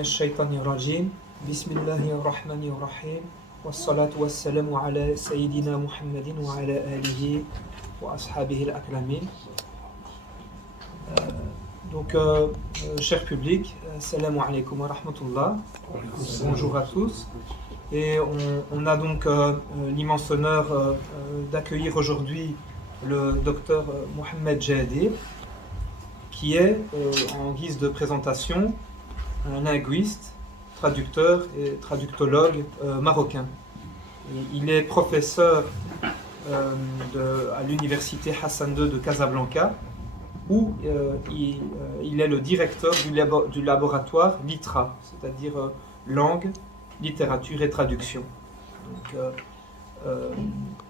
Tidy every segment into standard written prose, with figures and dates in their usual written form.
الشيطان الرجيم بسم الله الرحمن الرحيم والصلاة والسلام على سيدنا محمد وعلى آله وأصحابه الأكرمين. Cher public, salam alaikum wa rahmatullah. Bonjour à tous. Et on a donc l'immense honneur d'accueillir aujourd'hui le docteur Mohamed Jahadir, qui est, en guise de présentation, un linguiste, traducteur et traductologue marocain. Il est professeur à l'université Hassan II de Casablanca, où il est le directeur du laboratoire LITRA, c'est-à-dire langue, littérature et traduction. Donc,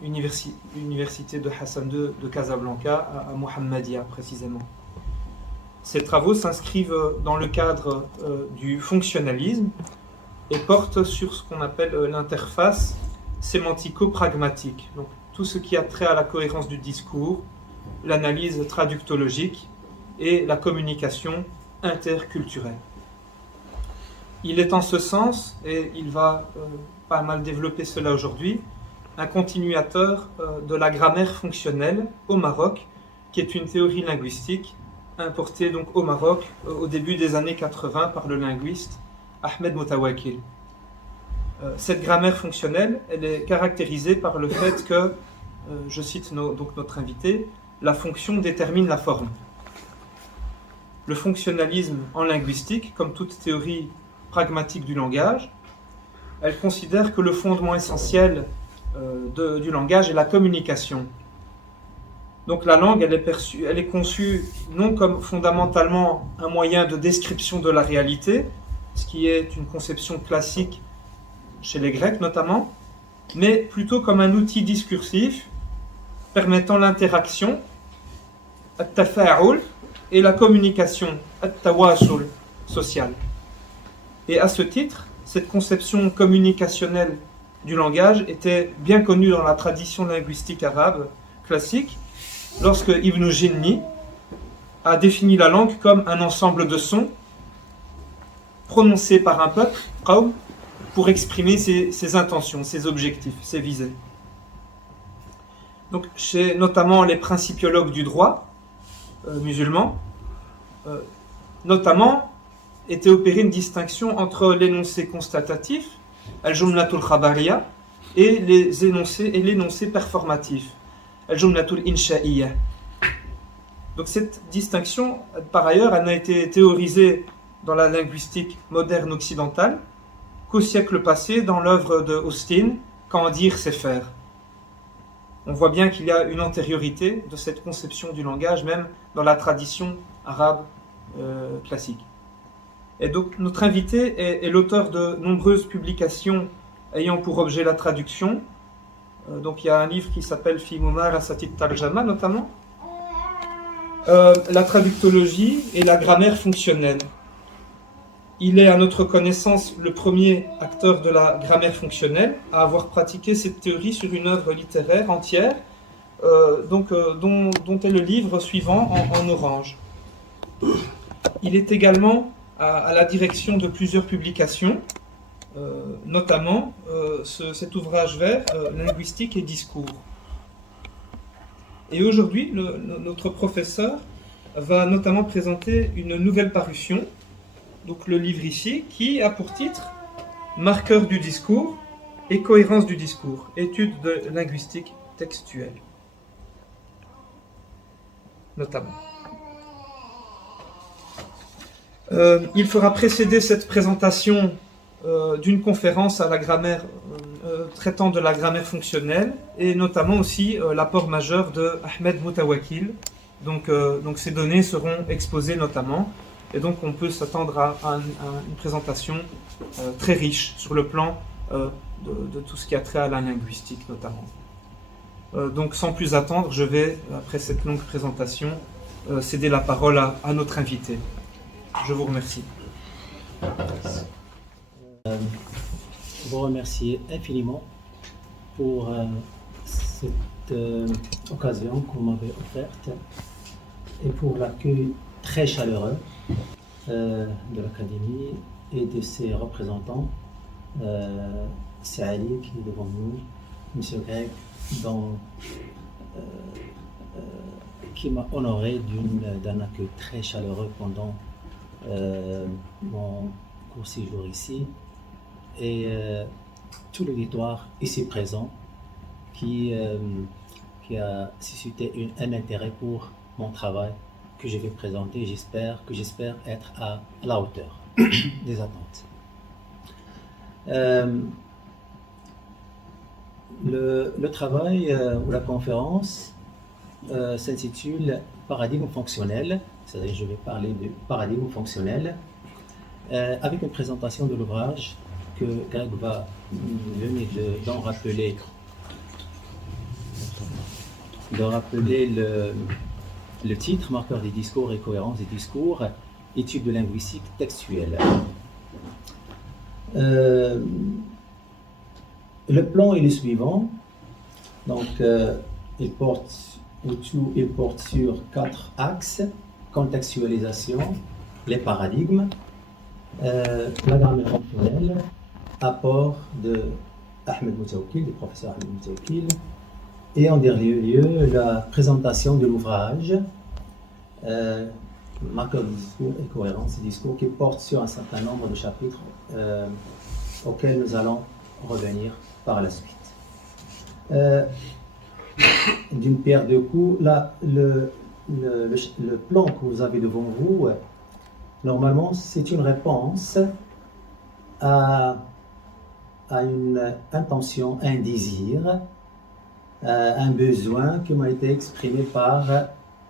université de Hassan II de Casablanca à Mohammedia précisément. Ces travaux s'inscrivent dans le cadre du fonctionnalisme et portent sur ce qu'on appelle l'interface sémantico-pragmatique. Donc, tout ce qui a trait à la cohérence du discours, l'analyse traductologique et la communication interculturelle. Il est en ce sens, et il va pas mal développer cela aujourd'hui, un continuateur de la grammaire fonctionnelle au Maroc, qui est une théorie linguistique importée donc au Maroc au début des années 80 par le linguiste Ahmed Moutawakil. Cette grammaire fonctionnelle, elle est caractérisée par le fait que, je cite donc notre invité, la fonction détermine la forme. Le fonctionnalisme en linguistique, comme toute théorie pragmatique du langage, elle considère que le fondement essentiel du langage est la communication. Donc la langue, elle est conçue non comme fondamentalement un moyen de description de la réalité, ce qui est une conception classique chez les Grecs notamment, mais plutôt comme un outil discursif permettant l'interaction, at-tafa'ul, et la communication, at-tawasul, sociale. Et à ce titre, cette conception communicationnelle du langage était bien connue dans la tradition linguistique arabe classique, lorsque Ibn Jinni a défini la langue comme un ensemble de sons prononcés par un peuple, qawm, pour exprimer ses intentions, ses objectifs, ses visées. Donc, chez notamment les principiologues du droit musulmans, notamment, était opérée une distinction entre l'énoncé constatatif, al-jumlatul khabariya, et l'énoncé performatif, al-jumlatul insha'iyya. Donc cette distinction, par ailleurs, elle n'a été théorisée dans la linguistique moderne occidentale qu'au siècle passé dans l'œuvre de Austin, Quand dire c'est faire. On voit bien qu'il y a une antériorité de cette conception du langage, même dans la tradition arabe classique. Et donc notre invité est l'auteur de nombreuses publications ayant pour objet la traduction. Donc il y a un livre qui s'appelle Fi Mumarasati Tarjama notamment, la traductologie et la grammaire fonctionnelle. Il est à notre connaissance le premier acteur de la grammaire fonctionnelle à avoir pratiqué cette théorie sur une œuvre littéraire entière, dont est le livre suivant en orange. Il est également à la direction de plusieurs publications, notamment cet ouvrage vert, Linguistique et discours. Et aujourd'hui, notre professeur va notamment présenter une nouvelle parution, donc le livre ici, qui a pour titre Marqueurs du discours et cohérence du discours, étude de linguistique textuelle, notamment. Il fera précéder cette présentation d'une conférence à la grammaire, traitant de la grammaire fonctionnelle, et notamment aussi l'apport majeur de Ahmed Moutawakil. Donc ces données seront exposées notamment, et donc on peut s'attendre à une présentation très riche sur le plan de tout ce qui a trait à la linguistique notamment. Donc sans plus attendre, je vais, après cette longue présentation, céder la parole à notre invité. Je vous remercie. Vous remercie infiniment pour cette occasion que vous m'avez offerte et pour l'accueil très chaleureux de l'Académie et de ses représentants. C'est Ali qui est devant nous, M. Greg, qui m'a honoré d'un accueil très chaleureux pendant mon court séjour ici, et tout l'auditoire ici présent qui a suscité un intérêt pour mon travail que je vais présenter. J'espère être à la hauteur des attentes. Le travail ou la conférence s'intitule Paradigme fonctionnel, c'est-à-dire je vais parler du paradigme fonctionnel avec une présentation de l'ouvrage que Greg va venir d'en rappeler, le titre, marqueur des discours et cohérence des discours, étude de linguistique textuelle. Le plan est le suivant. Donc, il porte sur 4 axes: contextualisation, les paradigmes, la grammaire fonctionnelle, apport de Ahmed Moutaoukil, du professeur Ahmed Moutaoukil, et en dernier lieu, la présentation de l'ouvrage, marqueur de discours et cohérence des discours, qui porte sur un certain nombre de chapitres auxquels nous allons revenir par la suite. D'une pierre deux coups, là, le plan que vous avez devant vous, normalement, c'est une réponse à une intention, un désir, un besoin qui m'a été exprimé par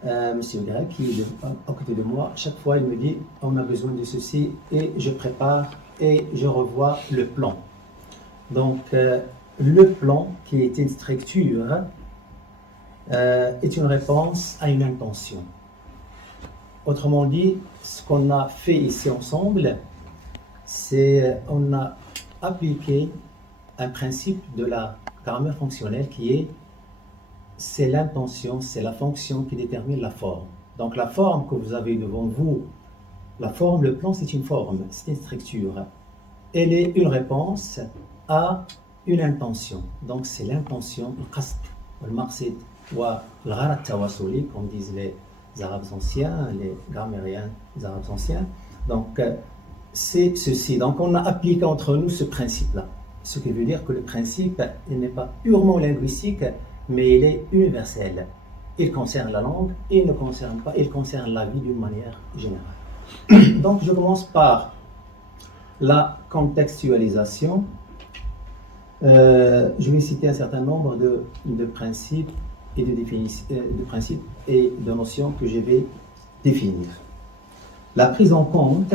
M. Greg, qui est à côté de moi. Chaque fois, il me dit on a besoin de ceci, et je prépare et je revois le plan. Donc, le plan, qui est une structure, est une réponse à une intention. Autrement dit, ce qu'on a fait ici ensemble, c'est on a appliqué un principe de la grammaire fonctionnelle qui est c'est l'intention, c'est la fonction qui détermine la forme. Donc la forme que vous avez devant vous, la forme, le plan, c'est une forme, c'est une structure. Elle est une réponse à une intention. Donc c'est l'intention, le qasd, le maqsid, ou le gharat tawasuli, comme disent les Arabes anciens, les grammairiens des Arabes anciens. Donc c'est ceci. Donc on a appliqué entre nous ce principe-là. Ce qui veut dire que le principe, il n'est pas purement linguistique, mais il est universel. Il concerne la langue et il ne concerne pas, il concerne la vie d'une manière générale. Donc je commence par la contextualisation. Je vais citer un certain nombre de principes et de principes et de notions que je vais définir. La prise en compte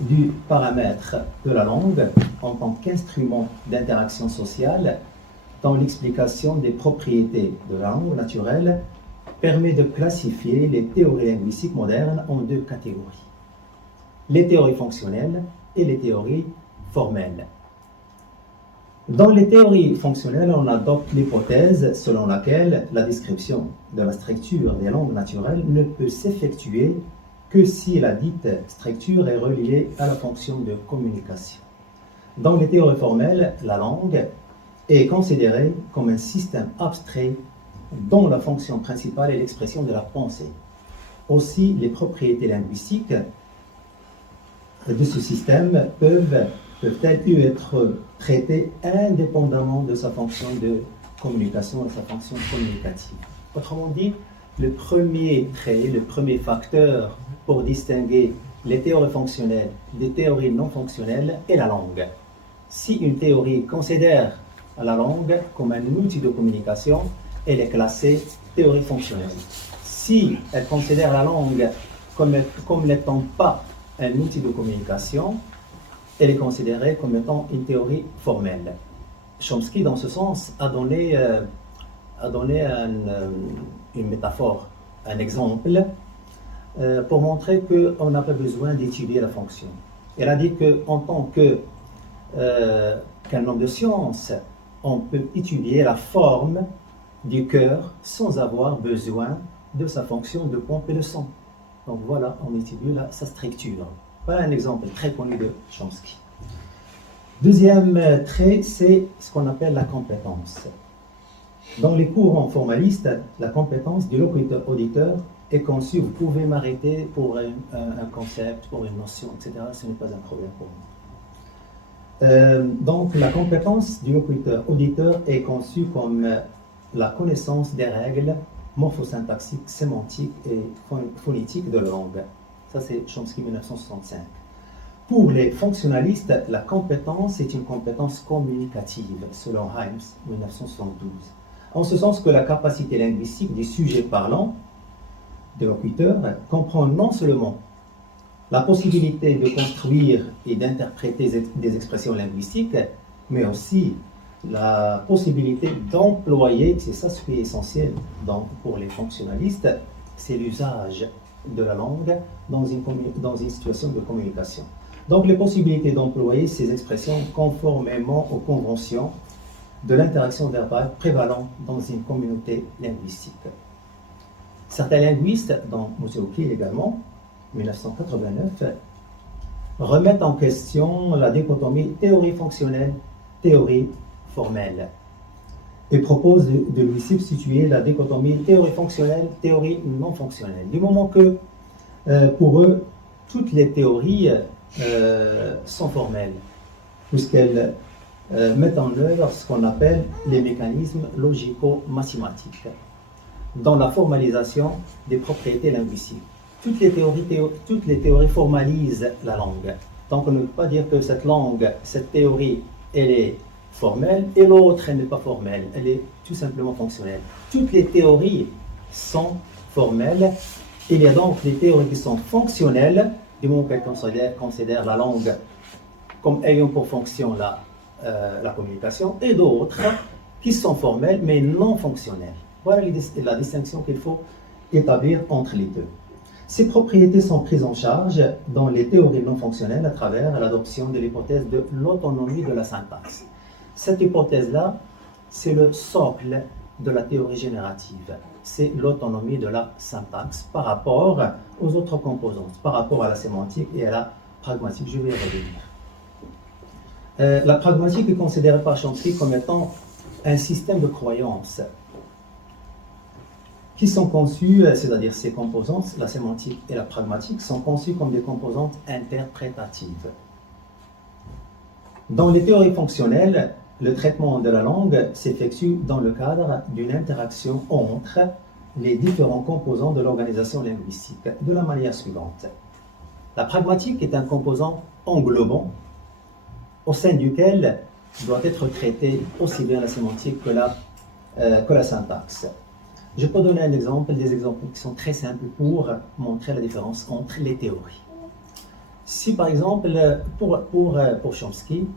du paramètre de la langue en tant qu'instrument d'interaction sociale dans l'explication des propriétés de la langue naturelle permet de classifier les théories linguistiques modernes en 2 catégories: les théories fonctionnelles et les théories formelles. Dans les théories fonctionnelles, on adopte l'hypothèse selon laquelle la description de la structure des langues naturelles ne peut s'effectuer que si la dite structure est reliée à la fonction de communication. Dans les théories formelles, la langue est considérée comme un système abstrait dont la fonction principale est l'expression de la pensée. Aussi, les propriétés linguistiques de ce système peuvent-elles être traitées indépendamment de sa fonction de communication, de sa fonction communicative. Autrement dit, le premier trait, le premier facteur pour distinguer les théories fonctionnelles des théories non fonctionnelles est la langue. Si une théorie considère la langue comme un outil de communication, elle est classée théorie fonctionnelle. Si elle considère la langue comme n'étant pas un outil de communication, elle est considérée comme étant une théorie formelle. Chomsky, dans ce sens, a donné une métaphore, un exemple, pour montrer qu'on n'a pas besoin d'étudier la fonction. Elle a dit qu'en tant qu'un homme de science, on peut étudier la forme du cœur sans avoir besoin de sa fonction de pompe et de sang. Donc voilà, on étudie sa structure. Voilà un exemple très connu de Chomsky. Deuxième trait, c'est ce qu'on appelle la compétence. Dans les courants formalistes, la compétence du locuteur-auditeur est conçue, vous pouvez m'arrêter pour un concept, pour une notion, etc. Ce n'est pas un problème pour moi. Donc la compétence du locuteur-auditeur est conçue comme la connaissance des règles morphosyntaxiques, sémantiques et phonétiques de la langue. Ça c'est Chomsky 1965. Pour les fonctionnalistes, la compétence est une compétence communicative, selon Himes 1972. En ce sens que la capacité linguistique du sujet parlant, des locuteurs, comprend non seulement la possibilité de construire et d'interpréter des expressions linguistiques, mais aussi la possibilité d'employer, c'est ça ce qui est essentiel pour les fonctionnalistes, c'est l'usage de la langue dans une situation de communication. Donc les possibilités d'employer ces expressions conformément aux conventions de l'interaction verbale prévalant dans une communauté linguistique. Certains linguistes, dont Mousseoukil également, 1989, remettent en question la dichotomie théorie fonctionnelle, théorie formelle, et proposent de lui substituer la dichotomie théorie fonctionnelle, théorie non fonctionnelle. Du moment que, pour eux, toutes les théories sont formelles, puisqu'elles mettent en œuvre ce qu'on appelle les mécanismes logico-mathématiques dans la formalisation des propriétés linguistiques. Toutes les théories formalisent la langue. Donc on ne peut pas dire que cette langue, cette théorie, elle est formelle et l'autre, elle n'est pas formelle. Elle est tout simplement fonctionnelle. Toutes les théories sont formelles. Il y a donc des théories qui sont fonctionnelles, du moment qu'elles considèrent la langue comme ayant pour fonction la communication, et d'autres qui sont formelles mais non fonctionnelles. Voilà la distinction qu'il faut établir entre les deux. Ces propriétés sont prises en charge dans les théories non fonctionnelles à travers l'adoption de l'hypothèse de l'autonomie de la syntaxe. Cette hypothèse-là, c'est le socle de la théorie générative. C'est l'autonomie de la syntaxe par rapport aux autres composantes, par rapport à la sémantique et à la pragmatique. Je vais y revenir. La pragmatique est considérée par Chomsky comme étant un système de croyances qui sont conçues, c'est-à-dire ces composantes, la sémantique et la pragmatique, sont conçues comme des composantes interprétatives. Dans les théories fonctionnelles, le traitement de la langue s'effectue dans le cadre d'une interaction entre les différents composants de l'organisation linguistique, de la manière suivante. La pragmatique est un composant englobant au sein duquel doit être traité aussi bien la sémantique que la syntaxe. Je peux donner des exemples qui sont très simples pour montrer la différence entre les théories. Si par exemple, pour Chomsky,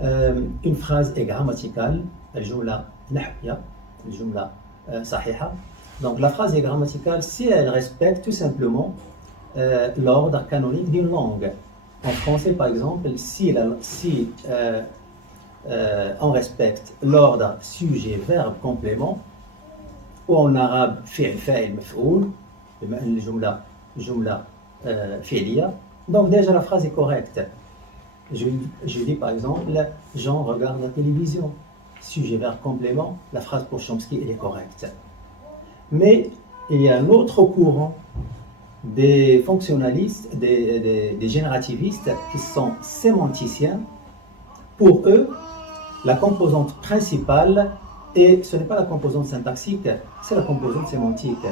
une phrase est grammaticale, الجملة نحوية, الجملة صحيحة. Donc la phrase est grammaticale si elle respecte tout simplement l'ordre canonique d'une langue. En français, par exemple, si on respecte l'ordre sujet, verbe, complément, ou en arabe fi'l, fa'il, maf'oul, الجملة فعلية, donc déjà la phrase est correcte. Je dis par exemple, Jean regarde la télévision. Sujet, verbe, complément, la phrase pour Chomsky, elle est correcte. Mais il y a un autre courant des fonctionnalistes, des générativistes qui sont sémanticiens. Pour eux, la composante principale, et ce n'est pas la composante syntaxique, c'est la composante sémantique.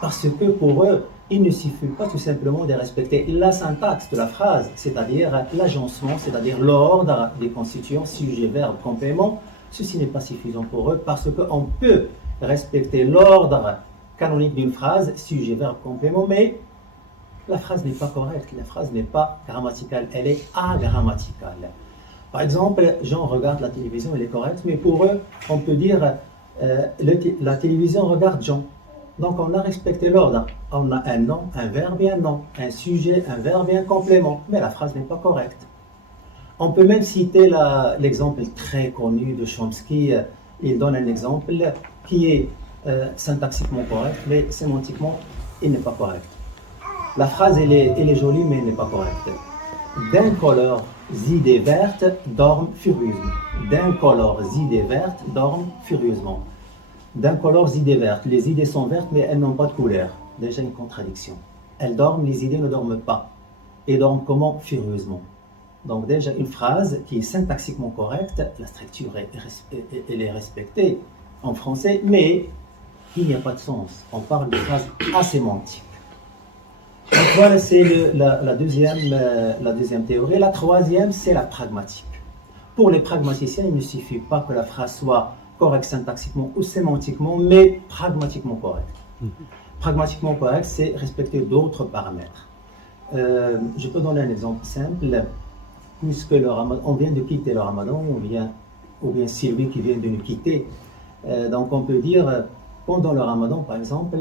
Parce que pour eux, il ne suffit pas tout simplement de respecter la syntaxe de la phrase, c'est-à-dire l'agencement, c'est-à-dire l'ordre des constituants, sujet, verbe, complément. Ceci n'est pas suffisant pour eux parce qu'on peut respecter l'ordre canonique d'une phrase, sujet, verbe, complément, mais la phrase n'est pas correcte, la phrase n'est pas grammaticale, elle est agrammaticale. Par exemple, Jean regarde la télévision, elle est correcte, mais pour eux, on peut dire la télévision regarde Jean. Donc on a respecté l'ordre. On a un nom, un verbe et un nom, un sujet, un verbe et un complément, mais la phrase n'est pas correcte. On peut même citer l'exemple très connu de Chomsky. Il donne un exemple qui est syntaxiquement correct, mais sémantiquement, il n'est pas correct. La phrase, elle est jolie, mais elle n'est pas correcte. D'incolores idées vertes dorment furieusement. D'incolores idées vertes dorment furieusement. D'incolores idées vertes. Les idées sont vertes, mais elles n'ont pas de couleur. Déjà une contradiction. Elles dorment, les idées ne dorment pas. Et dorment comment? Furieusement. Donc déjà une phrase qui est syntaxiquement correcte, la structure elle est respectée en français, mais il n'y a pas de sens. On parle de phrase asémantique. Donc voilà, c'est la deuxième théorie. La troisième, c'est la pragmatique. Pour les pragmaticiens, il ne suffit pas que la phrase soit correcte syntaxiquement ou sémantiquement, mais pragmatiquement correcte. Pragmatiquement correcte, c'est respecter d'autres paramètres. Je peux donner un exemple simple. Puisque on vient de quitter le Ramadan, ou bien c'est lui qui vient de nous quitter. Donc on peut dire, pendant le Ramadan, par exemple,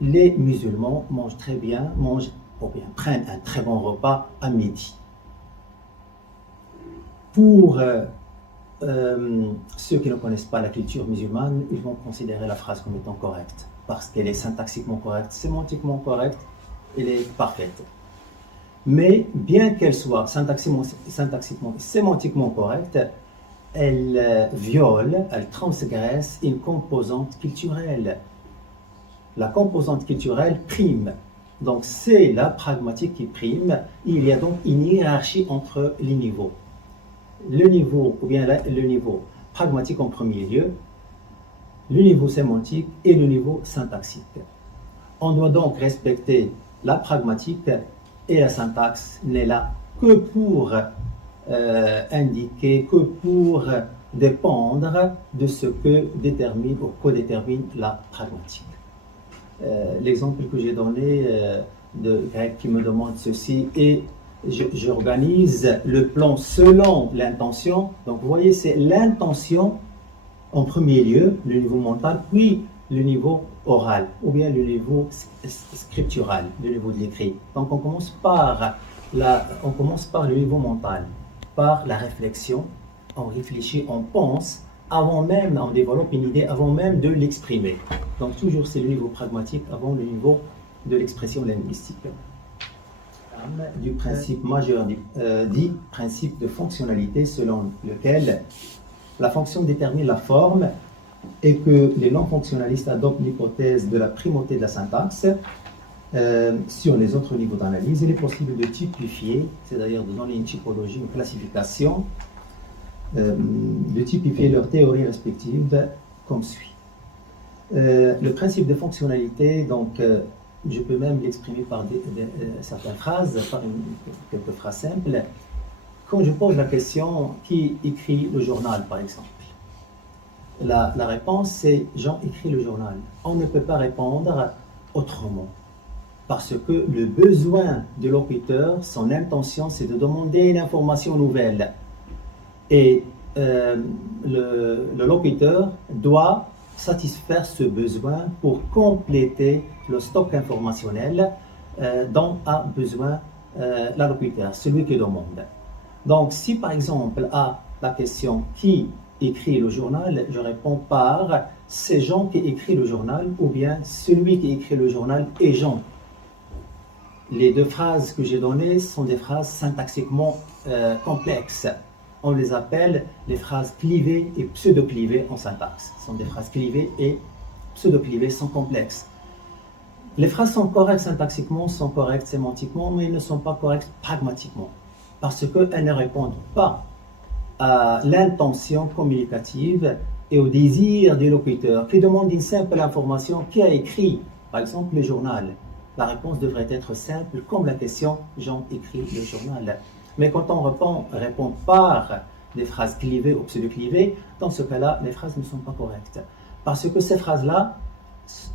les musulmans mangent très bien, ou bien prennent un très bon repas à midi. Pour ceux qui ne connaissent pas la culture musulmane, ils vont considérer la phrase comme étant correcte, parce qu'elle est syntaxiquement correcte, sémantiquement correcte, elle est parfaite. Mais bien qu'elle soit syntaxiquement et sémantiquement correcte, elle viole, elle transgresse une composante culturelle. La composante culturelle prime. Donc c'est la pragmatique qui prime. Il y a donc une hiérarchie entre les niveaux. Le niveau, ou bien le niveau pragmatique en premier lieu, le niveau sémantique et le niveau syntaxique. On doit donc respecter la pragmatique. Et la syntaxe n'est là que pour indiquer, que pour dépendre de ce que détermine ou co-détermine la pragmatique. L'exemple que j'ai donné de Greg qui me demande ceci, et j'organise le plan selon l'intention. Donc vous voyez, c'est l'intention en premier lieu, le niveau mental, puis le niveau oral, ou bien le niveau scriptural, le niveau de l'écrit. Donc on commence par le niveau mental, par la réflexion, on réfléchit, on pense, avant même, on développe une idée, avant même de l'exprimer. Donc toujours c'est le niveau pragmatique avant le niveau de l'expression linguistique. Du principe majeur dit principe de fonctionnalité selon lequel la fonction détermine la forme et que les non-fonctionnalistes adoptent l'hypothèse de la primauté de la syntaxe sur les autres niveaux d'analyse. Il est possible de typifier, c'est-à-dire de donner une typologie, une classification, de typifier leurs théories respectives comme suit. Le principe de fonctionnalité, donc, je peux même l'exprimer par certaines phrases, par quelques phrases simples. Quand je pose la question, qui écrit le journal, par exemple? La réponse, c'est Jean écrit le journal. On ne peut pas répondre autrement. Parce que le besoin de locuteur, son intention, c'est de demander une information nouvelle. Et le locuteur doit satisfaire ce besoin pour compléter le stock informationnel dont a besoin l'allocuteur, celui qui demande. Donc, si par exemple à la question qui écrit le journal, je réponds par c'est Jean qui écrit le journal ou bien celui qui écrit le journal est Jean. Les deux phrases que j'ai données sont des phrases syntaxiquement complexes. On les appelle les phrases clivées et pseudo-clivées en syntaxe. Ce sont des phrases clivées et pseudo-clivées, sont complexes. Les phrases sont correctes syntaxiquement, sont correctes sémantiquement, mais elles ne sont pas correctes pragmatiquement. Parce qu'elles ne répondent pas à l'intention communicative et au désir du locuteur qui demande une simple information qui a écrit, par exemple, le journal. La réponse devrait être simple, comme la question « Jean écrit le journal ». Mais quand on répond par des phrases clivées ou pseudo-clivées, dans ce cas-là, les phrases ne sont pas correctes. Parce que ces phrases-là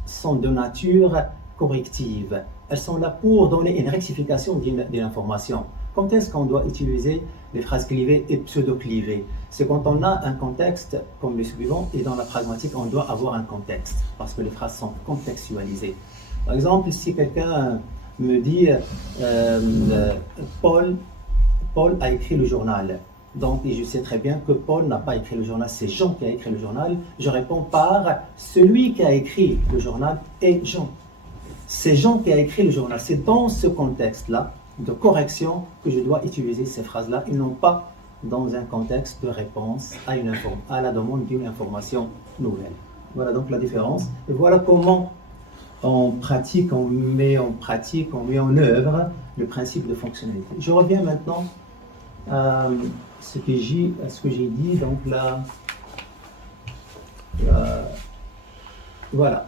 sont de nature corrective. Elles sont là pour donner une rectification d'une information. Quand est-ce qu'on doit utiliser les phrases clivées et pseudo-clivées? C'est quand on a un contexte comme le suivant, et dans la pragmatique, on doit avoir un contexte, parce que les phrases sont contextualisées. Par exemple, si quelqu'un me dit Paul a écrit le journal, donc et je sais très bien que Paul n'a pas écrit le journal, c'est Jean qui a écrit le journal, je réponds par celui qui a écrit le journal est Jean. c'est Jean qui a écrit le journal. C'est dans ce contexte-là de correction que je dois utiliser ces phrases-là, et non pas dans un contexte de réponse à la demande d'une information nouvelle. Voilà donc la différence. Et voilà comment on met en œuvre le principe de fonctionnalité. Je reviens maintenant à ce que j'ai dit, donc voilà,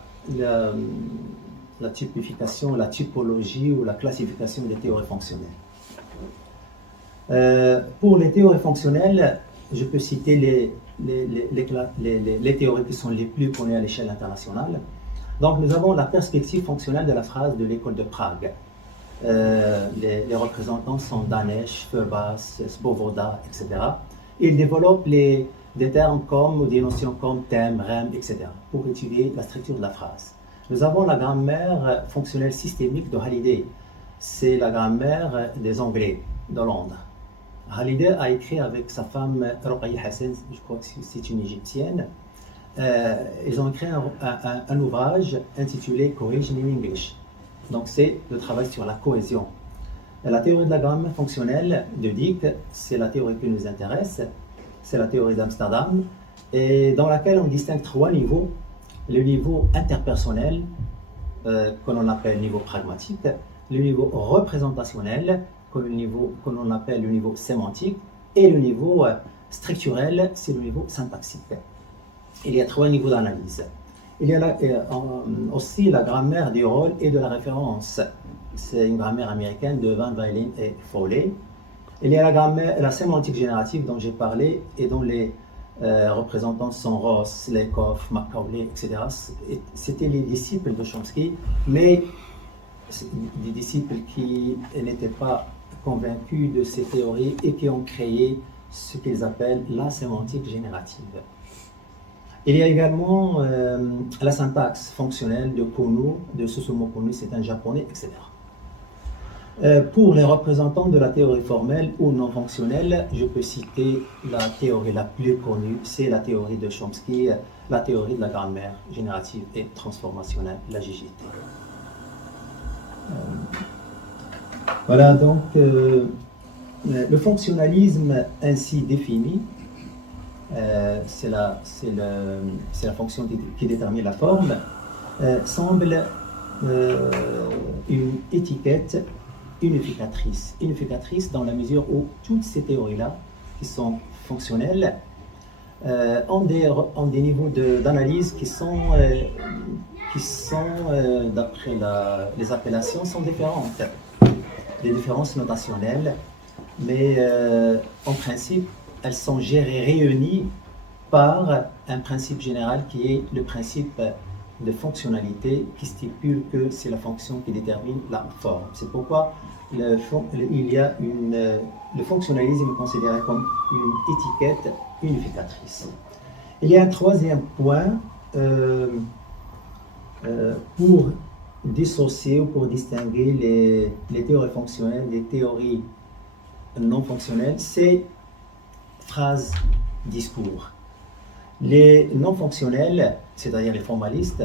la typification, la typologie ou la classification des théories fonctionnelles. Pour les théories fonctionnelles, je peux citer les théories qui sont les plus connues à l'échelle internationale. Donc nous avons la perspective fonctionnelle de la phrase de l'école de Prague. Les représentants sont Danesch, Feuerbach, Svoboda, etc. Ils développent des termes ou des notions comme thème, rem, etc. pour étudier la structure de la phrase. Nous avons la grammaire fonctionnelle systémique de Halliday. C'est la grammaire des Anglais de Londres. Halliday a écrit avec sa femme Roqaya Hassan, je crois que c'est une Égyptienne. Ils ont écrit un ouvrage intitulé Cohesion in English. Donc c'est le travail sur la cohésion. La théorie de la grammaire fonctionnelle de Dick, c'est la théorie qui nous intéresse. C'est la théorie d'Amsterdam, et dans laquelle on distingue 3 niveaux. Le niveau interpersonnel, que l'on appelle niveau pragmatique, le niveau représentationnel, que l'on appelle le niveau sémantique, et le niveau structurel, c'est le niveau syntaxique. Il y a 3 niveaux d'analyse. Il y a aussi la grammaire du rôle et de la référence. C'est une grammaire américaine de Van Wylen et Foley. Il y a la sémantique générative dont j'ai parlé et dont les représentants sont Ross, Lakoff, Macaulay, etc. C'était les disciples de Chomsky, mais des disciples qui n'étaient pas convaincus de ces théories et qui ont créé ce qu'ils appellent la sémantique générative. Il y a également la syntaxe fonctionnelle de Kono, de Susumu Kono, c'est un japonais, etc. Pour les représentants de la théorie formelle ou non fonctionnelle, je peux citer la théorie la plus connue, c'est la théorie de Chomsky, la théorie de la grammaire générative et transformationnelle, la GGT. Voilà donc le fonctionnalisme ainsi défini, c'est la fonction qui détermine la forme, semble une étiquette unificatrice dans la mesure où toutes ces théories-là, qui sont fonctionnelles, ont des niveaux d'analyse qui sont d'après les appellations, sont différentes. Des différences notationnelles, mais en principe, elles sont réunies par un principe général qui est le principe de fonctionnalité qui stipule que c'est la fonction qui détermine la forme. C'est pourquoi le fonctionnalisme est considéré comme une étiquette unificatrice. Il y a un troisième point pour dissocier ou pour distinguer les théories fonctionnelles des théories non fonctionnelles, c'est phrase-discours. Les non fonctionnels, c'est-à-dire les formalistes,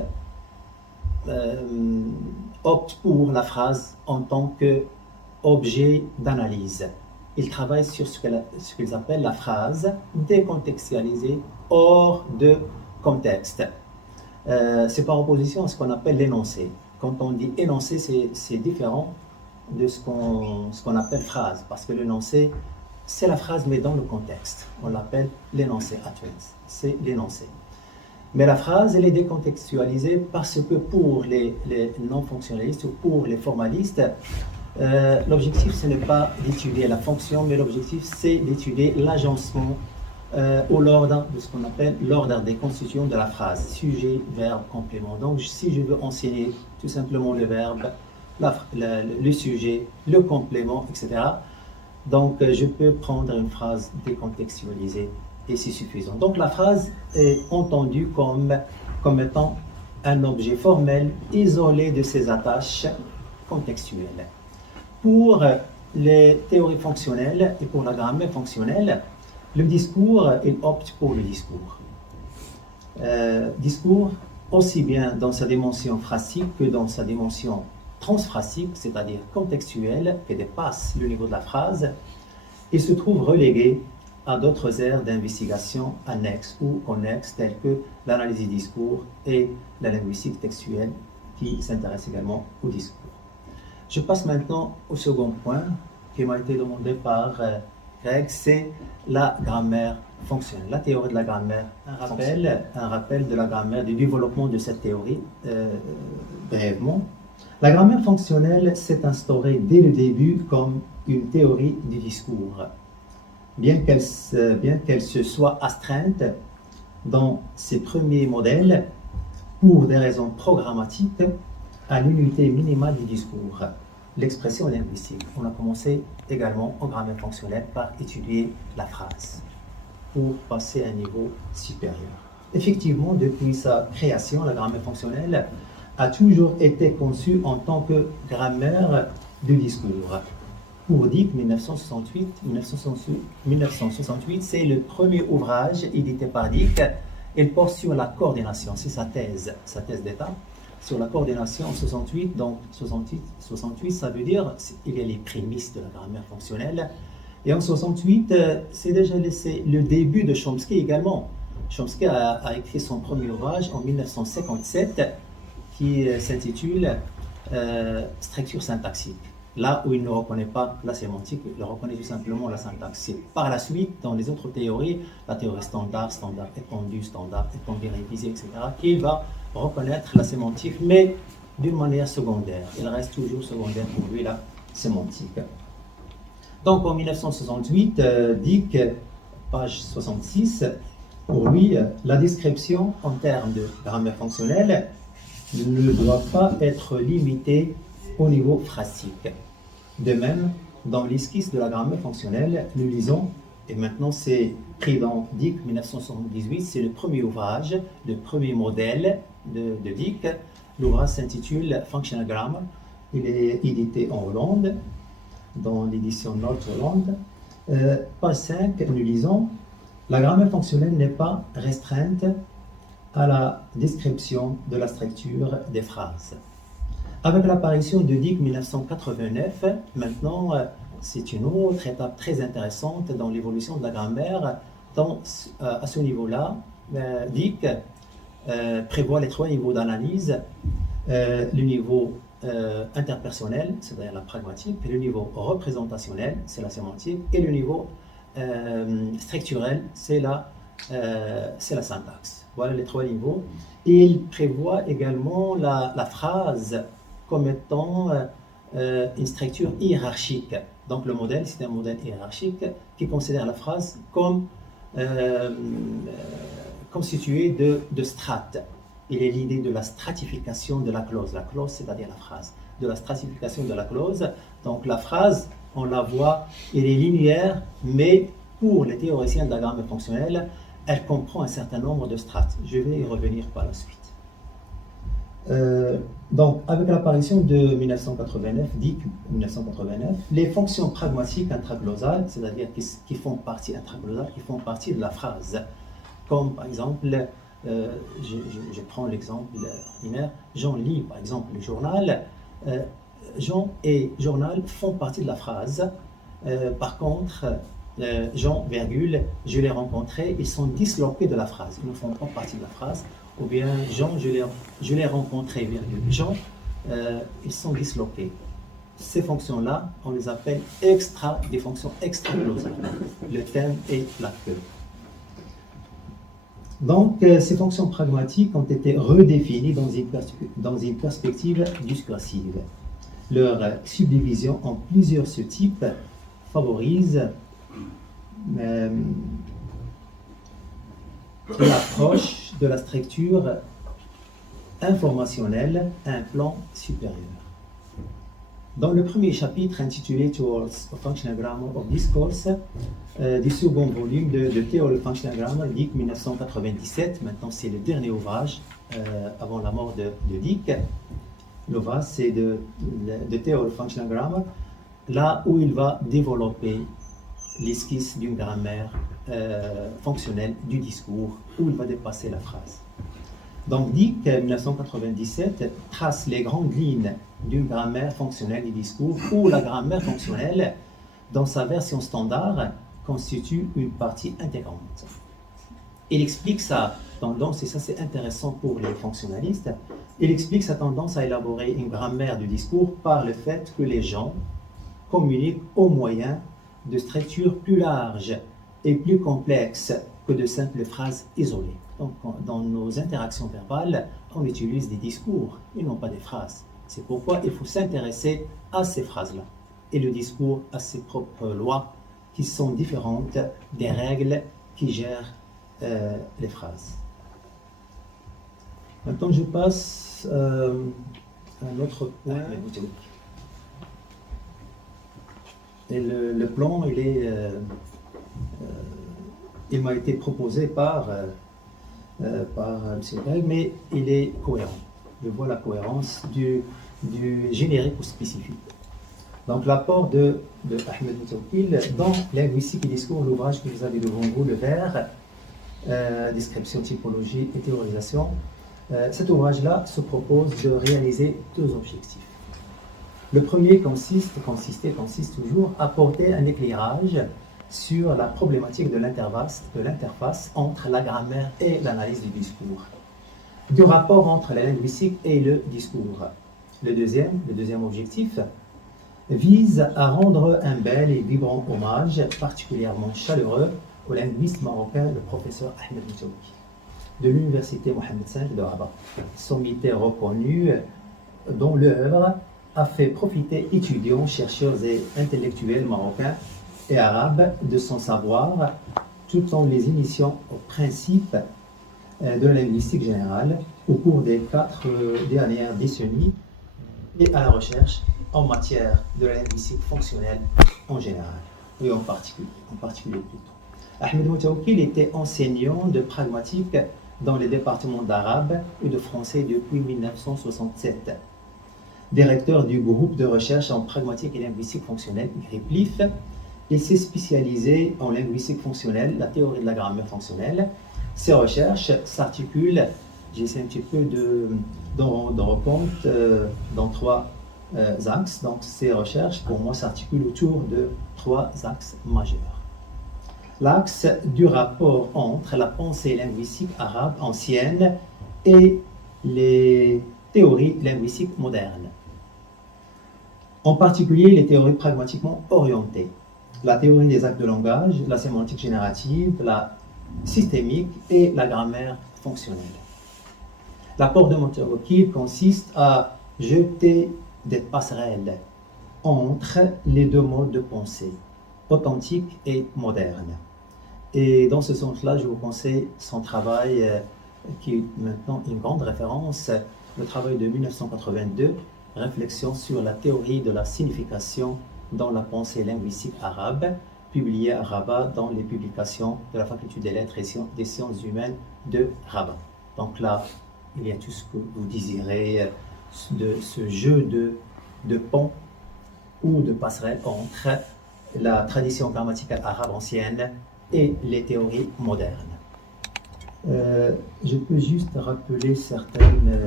optent pour la phrase en tant qu'objet d'analyse. Ils travaillent sur ce qu'ils appellent la phrase décontextualisée hors de contexte. C'est par opposition à ce qu'on appelle l'énoncé. Quand on dit énoncé, c'est différent de ce qu'on appelle phrase, parce que l'énoncé, c'est la phrase, mais dans le contexte. On l'appelle l'énoncé utterance, c'est l'énoncé. Mais la phrase, elle est décontextualisée parce que pour les non-fonctionnalistes ou pour les formalistes, l'objectif, ce n'est pas d'étudier la fonction, mais l'objectif, c'est d'étudier l'agencement ou l'ordre de ce qu'on appelle l'ordre des constituants de la phrase, sujet, verbe, complément. Donc, si je veux enseigner tout simplement le verbe, le sujet, le complément, etc., donc je peux prendre une phrase décontextualisée et c'est suffisant. Donc, la phrase est entendue comme étant un objet formel isolé de ses attaches contextuelles. Pour les théories fonctionnelles et pour la grammaire fonctionnelle, le discours, il opte pour le discours. Discours, aussi bien dans sa dimension phrasique que dans sa dimension transphrasique, c'est-à-dire contextuelle, qui dépasse le niveau de la phrase, et se trouve relégué à d'autres aires d'investigation annexes ou connexes, telles que l'analyse du discours et la linguistique textuelle, qui s'intéresse également au discours. Je passe maintenant au second point qui m'a été demandé par Greg, c'est la grammaire fonctionnelle, la théorie de la grammaire. Un rappel de la grammaire, du développement de cette théorie, brièvement. La grammaire fonctionnelle s'est instaurée dès le début comme une théorie du discours. Bien qu'elle se soit astreinte dans ses premiers modèles pour des raisons programmatiques à l'unité minimale du discours, l'expression linguistique. On a commencé également en grammaire fonctionnelle par étudier la phrase pour passer à un niveau supérieur. Effectivement, depuis sa création, la grammaire fonctionnelle a toujours été conçue en tant que grammaire du discours. Pour Dick, 1968, c'est le premier ouvrage édité par Dick. Il porte sur la coordination, c'est sa thèse d'état, sur la coordination en 68. Donc 68, ça veut dire il y a les prémices de la grammaire fonctionnelle. Et en 68, c'est déjà le début de Chomsky également. Chomsky a écrit son premier ouvrage en 1957 qui s'intitule Structure syntaxique. Là où il ne reconnaît pas la sémantique, il reconnaît tout simplement la syntaxe. Par la suite, dans les autres théories, la théorie standard étendue, standard étendue révisée, etc., qu'il va reconnaître la sémantique, mais d'une manière secondaire. Il reste toujours secondaire pour lui la sémantique. Donc en 1968, Dick, page 66, pour lui, la description en termes de grammaire fonctionnelle ne doit pas être limitée au niveau phrasique. De même, dans l'esquisse de la grammaire fonctionnelle, nous lisons, et maintenant c'est pris dans Dick 1978, c'est le premier ouvrage, le premier modèle de Dick. L'ouvrage s'intitule Functional Grammar. Il est édité en Hollande, dans l'édition Nord-Hollande. Page 5, nous lisons, la grammaire fonctionnelle n'est pas restreinte à la description de la structure des phrases. Avec l'apparition de Dick 1989, maintenant, c'est une autre étape très intéressante dans l'évolution de la grammaire. À ce niveau-là, Dick prévoit les trois niveaux d'analyse, le niveau interpersonnel, c'est-à-dire la pragmatique, et le niveau représentationnel, c'est la sémantique, et le niveau structurel, c'est la syntaxe. Voilà les trois niveaux. Et il prévoit également la phrase comme étant une structure hiérarchique. Donc le modèle, c'est un modèle hiérarchique qui considère la phrase comme constituée de strates. Il est l'idée de la stratification de la clause. La clause, c'est-à-dire la phrase. De la stratification de la clause. Donc la phrase, on la voit, elle est linéaire, mais pour les théoriciens de la grammaire fonctionnelle, elle comprend un certain nombre de strates. Je vais y revenir par la suite. Donc, avec l'apparition de 1989, Dick 1989, les fonctions pragmatiques intraglossales, c'est-à-dire qui font partie de la phrase, comme par exemple, je prends l'exemple ordinaire, Jean lit par exemple le journal, Jean et journal font partie de la phrase. Par contre, Jean, virgule, je l'ai rencontré, ils sont disloqués de la phrase, ils ne font pas partie de la phrase. Ou bien Jean, je l'ai rencontré, virgule, Jean, ils sont disloqués. Ces fonctions-là, on les appelle des fonctions extraglossales. Le thème est la queue. Donc, ces fonctions pragmatiques ont été redéfinies dans une perspective discursive. Leur subdivision en plusieurs sous-types favorise l'approche de la structure informationnelle à un plan supérieur. Dans le premier chapitre intitulé Towards a Functional Grammar of Discourse du second volume de Theory of Functional Grammar, Dick 1997, maintenant c'est le dernier ouvrage avant la mort de Dick. L'ouvrage c'est de Theory of Functional Grammar, là où il va développer l'esquisse d'une grammaire fonctionnelle du discours, où il va dépasser la phrase. Donc, Dick, 1997, trace les grandes lignes d'une grammaire fonctionnelle du discours où la grammaire fonctionnelle, dans sa version standard, constitue une partie intégrante. Il explique sa tendance, et ça c'est intéressant pour les fonctionnalistes, il explique sa tendance à élaborer une grammaire du discours par le fait que les gens communiquent au moyen de structures plus larges et plus complexes que de simples phrases isolées. Donc, dans nos interactions verbales, on utilise des discours et non pas des phrases. C'est pourquoi il faut s'intéresser à ces phrases-là. Et le discours a ses propres lois qui sont différentes des règles qui gèrent les phrases. Maintenant, je passe à un autre point. Et le plan, il m'a été proposé par M. Bell, mais il est cohérent. Je vois la cohérence du générique ou spécifique. Donc, l'apport de Ahmed Moutaoukil dans Linguistique et discours, l'ouvrage que vous avez devant vous, le vert, description, typologie et théorisation. Cet ouvrage-là se propose de réaliser deux objectifs. Le premier consiste toujours à porter un éclairage sur la problématique de l'interface entre la grammaire et l'analyse du discours, du rapport entre la linguistique et le discours. Le deuxième objectif vise à rendre un bel et vibrant hommage particulièrement chaleureux au linguiste marocain, le professeur Ahmed Moutaoukil, de l'université Mohammed V de Rabat, sommité reconnue dont l'œuvre a fait profiter étudiants, chercheurs et intellectuels marocains et arabes de son savoir, tout en les initiant aux principes de la linguistique générale au cours des 4 dernières décennies et à la recherche en matière de la linguistique fonctionnelle en général, et en particulier plutôt. Ahmed Moutaoukil était enseignant de pragmatique dans les départements d'arabe et de français depuis 1967. Directeur du groupe de recherche en pragmatique et linguistique fonctionnelle, GRIPLIF, il s'est spécialisé en linguistique fonctionnelle, la théorie de la grammaire fonctionnelle. Ses recherches s'articulent, j'essaie un petit peu d'en rendre compte, dans 3 axes. Donc, ces recherches, pour moi, s'articulent autour de 3 axes majeurs. L'axe du rapport entre la pensée linguistique arabe ancienne et les théories linguistiques modernes. En particulier, les théories pragmatiquement orientées. La théorie des actes de langage, la sémantique générative, la systémique et la grammaire fonctionnelle. L'apport de Moutaoukil consiste à jeter des passerelles entre les 2 modes de pensée, authentique et moderne. Et dans ce sens-là, je vous conseille son travail qui est maintenant une grande référence, le travail de 1982, Réflexion sur la théorie de la signification dans la pensée linguistique arabe, publié à Rabat dans les publications de la Faculté des Lettres et des Sciences humaines de Rabat. Donc là, il y a tout ce que vous désirez de ce jeu de pont ou de passerelle entre la tradition grammaticale arabe ancienne et les théories modernes. Je peux juste rappeler certaines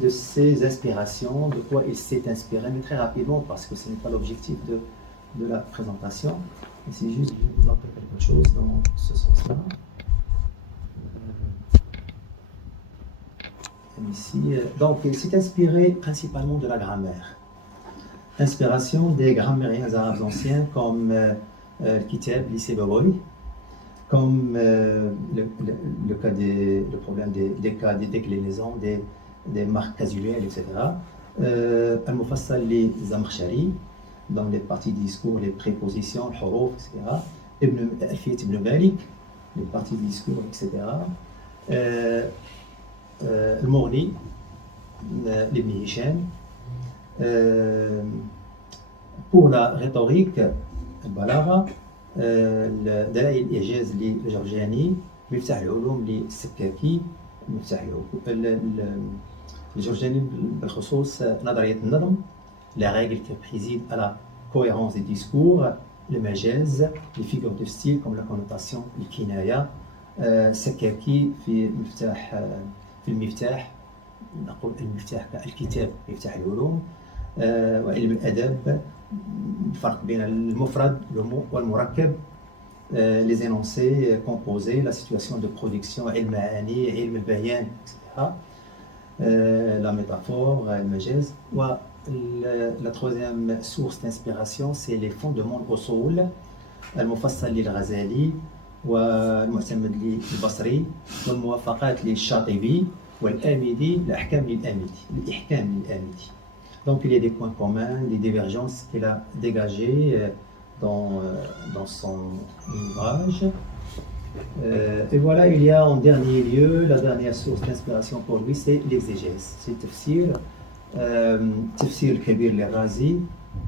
de ses inspirations, de quoi il s'est inspiré, mais très rapidement parce que ce n'est pas l'objectif de la présentation. C'est juste de vous rappeler quelque chose dans ce sens-là. Ici, donc, il s'est inspiré principalement de la grammaire. Inspiration des grammairiens arabes anciens comme Kitab, Lycée Baboy, comme le problème des cas des déclinaisons, des marques casuelles, etc. Al-Mufassal li Zamkhshari, dans les parties du discours, les prépositions, le huruf, etc. Alfiyat ibn Malik, les parties du discours, etc. Al-Mughni, l'Ibn Hisham. Pour la rhétorique, البلاغة دلائل الإعجاز للجرجاني، مفتاح العلوم للسكاكي، مفتاح الجرجاني بالخصوص نظرية النظم، la règle qui préside à la cohérence des discours, le majaz, les figures de style comme la connotation, le kinaya, سكاكي في المفتاح، نقول المفتاح كالكتاب مفتاح العلوم، وعلم الأدب الفرق بين المفرد والمركب، les énoncés composés, la situation de production, علم معاني، علم البيان etc. La métaphore, المجاز. La troisième source d'inspiration, c'est les fondements الأصول المفصل للغزالي والمعتمد للبصري والموافقات للشاطبي والآمدي الأحكام للآمدي. Donc il y a des points communs, des divergences qu'il a dégagées dans son ouvrage. Et voilà, il y a en dernier lieu, la dernière source d'inspiration pour lui, c'est l'exégèse. C'est tafsir, tafsir al-Kabir al-Razi,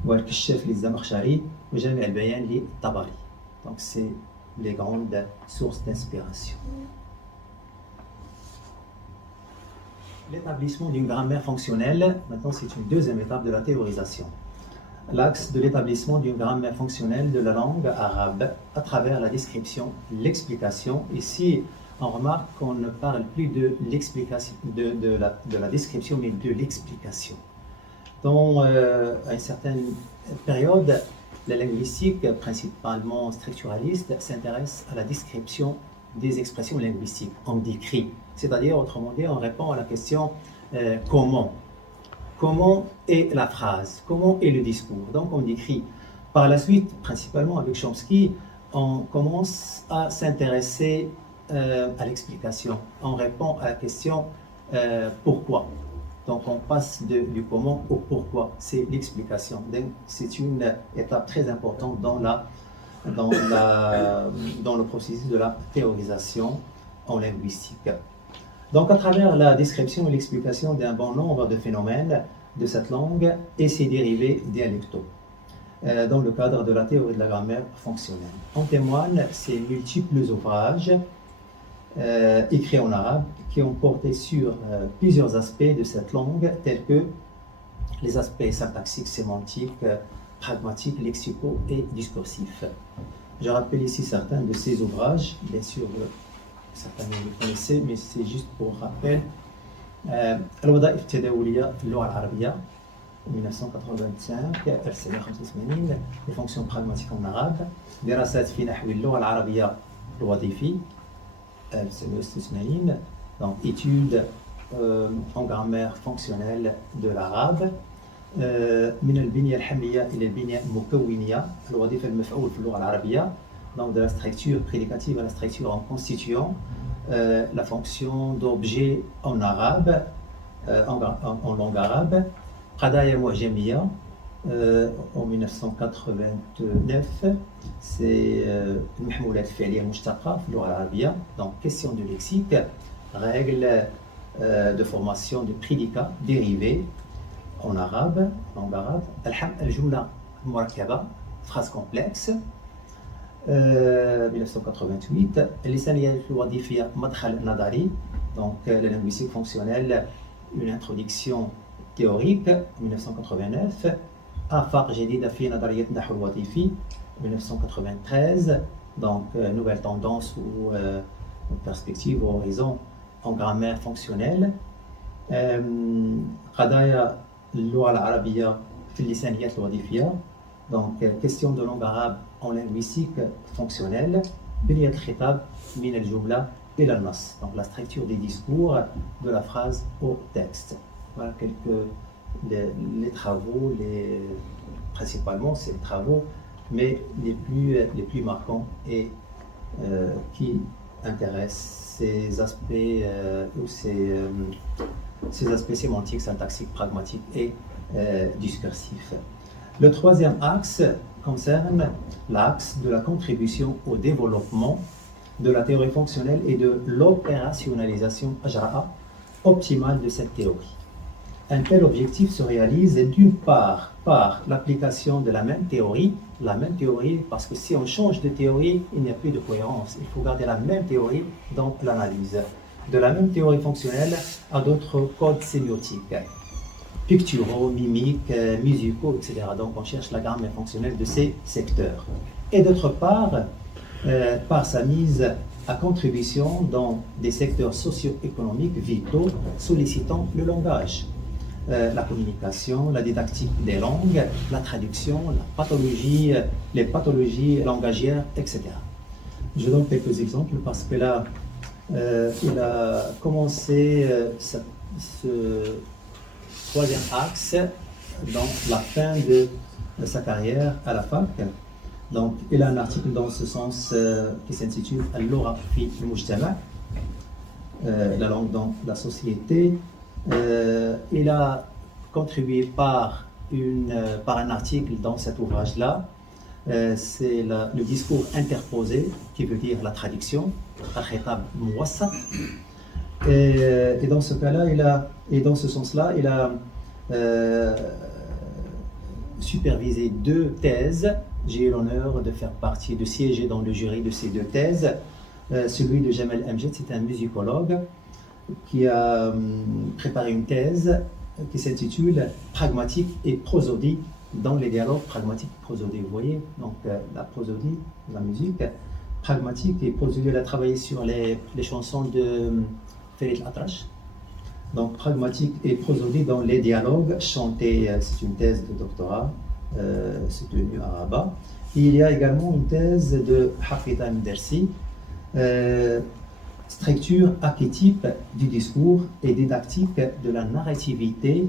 wal-Kashaf al-Zamakhshari, wa Jami' al-Bayan al-Tabari. Donc c'est les grandes sources d'inspiration. L'établissement d'une grammaire fonctionnelle, maintenant c'est une deuxième étape de la théorisation. L'axe de l'établissement d'une grammaire fonctionnelle de la langue arabe à travers la description, l'explication. Ici, on remarque qu'on ne parle plus de l'explication, de la description, mais de l'explication. Dans à une certaine période, la linguistique, principalement structuraliste, s'intéresse à la description des expressions linguistiques. On décrit, c'est-à-dire, autrement dit, on répond à la question comment. Comment est la phrase? Comment est le discours? Donc on décrit. Par la suite, principalement avec Chomsky, on commence à s'intéresser à l'explication. On répond à la question pourquoi. Donc on passe du comment au pourquoi. C'est l'explication. Donc c'est une étape très importante dans le processus de la théorisation en linguistique. Donc, à travers la description et l'explication d'un bon nombre de phénomènes de cette langue et ses dérivés dialectaux, dans le cadre de la théorie de la grammaire fonctionnelle. En témoignent ces multiples ouvrages écrits en arabe qui ont porté sur plusieurs aspects de cette langue, tels que les aspects syntaxiques, sémantiques, pragmatiques, lexicaux et discursifs. Je rappelle ici certains de ces ouvrages, bien sûr. Certains vous le connaissez, mais c'est juste pour rappel. الوظائف التداولية في اللغة العربية 1985 1985 les fonctions pragmatiques en arabe. دراسات في نحو اللغة العربية الوظيفي 1986 donc études en grammaire fonctionnelle de l'arabe. من البنية الحملية إلى البنية المكونية الوظيفة المفعول في اللغة العربية. Donc de la structure prédicative à la structure en constituant la fonction d'objet en arabe, en langue arabe. Qadaya Mu'jamiyya en 1989, c'est المحمولات الفعلية المشتقة في اللغة العربية. Donc question de lexique, règles de formation de prédicats dérivés en arabe, langue arabe. الجملة المركبة, phrase complexe. 1988 اللسانيات الوظيفية مدخل نظري donc la linguistique fonctionnelle une introduction théorique 1989 آفاق جديدة في نظرية النحو الوظيفي 1993 donc nouvelle tendance ou perspective ou horizon en grammaire fonctionnelle. قضايا اللغة العربية في اللسانيات الوظيفية donc question de langue arabe en linguistique fonctionnelle. بنية الخطاب من الجملة إلى النص, donc la structure des discours de la phrase au texte. Voilà quelques les travaux, principalement ces travaux, mais les plus marquants et qui intéressent ces aspects ou ces aspects sémantiques, syntaxiques, pragmatiques et discursifs. Le troisième axe concerne l'axe de la contribution au développement de la théorie fonctionnelle et de l'opérationnalisation optimale de cette théorie. Un tel objectif se réalise d'une part par l'application de la même théorie parce que si on change de théorie, il n'y a plus de cohérence. Il faut garder la même théorie dans l'analyse. De la même théorie fonctionnelle à d'autres codes sémiotiques, picturaux, mimiques, musicaux, etc. Donc on cherche la grammaire fonctionnelle de ces secteurs. Et d'autre part, par sa mise à contribution dans des secteurs socio-économiques vitaux sollicitant le langage, la communication, la didactique des langues, la traduction, les pathologies langagières, etc. Je donne quelques exemples parce que là, il a commencé ce troisième axe dans la fin de sa carrière à la fac. Donc, il a un article dans ce sens qui s'intitule Al-Lugha fi al-Mujtama', la langue dans la société. Il a contribué par un article dans cet ouvrage-là. C'est le discours interposé, qui veut dire la traduction, al-khitab muwassat. Et dans ce cas-là, dans ce sens-là, il a supervisé 2 thèses. J'ai eu l'honneur de siéger dans le jury de ces 2 thèses. Celui de Jamal Amjad, c'est un musicologue qui a préparé une thèse qui s'intitule Pragmatique et prosodie dans les dialogues pragmatiques et prosodie. Vous voyez, donc la prosodie, la musique, pragmatique et prosodie. Il a travaillé sur les chansons de Farid Al-Atrash. Donc pragmatique et prosodie dans les dialogues chantés, c'est une thèse de doctorat. C'est devenu à Rabat. Il y a également une thèse de Hafida Mdersi, structure archétype du discours et didactique de la narrativité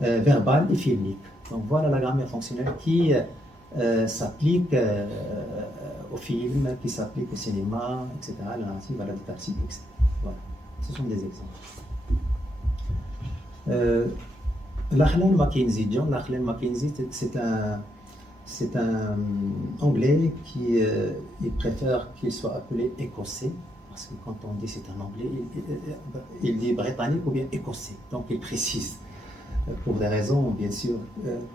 verbale et filmique. Donc voilà la grammaire fonctionnelle qui s'applique au film, qui s'applique au cinéma, etc., à la narrative, à la didactique, etc. Voilà, ce sont des exemples. Lachlan Mackenzie, John Lachlan Mackenzie, c'est un Anglais qui il préfère qu'il soit appelé écossais, parce que quand on dit c'est un Anglais, il dit britannique ou bien écossais, donc il précise, pour des raisons bien sûr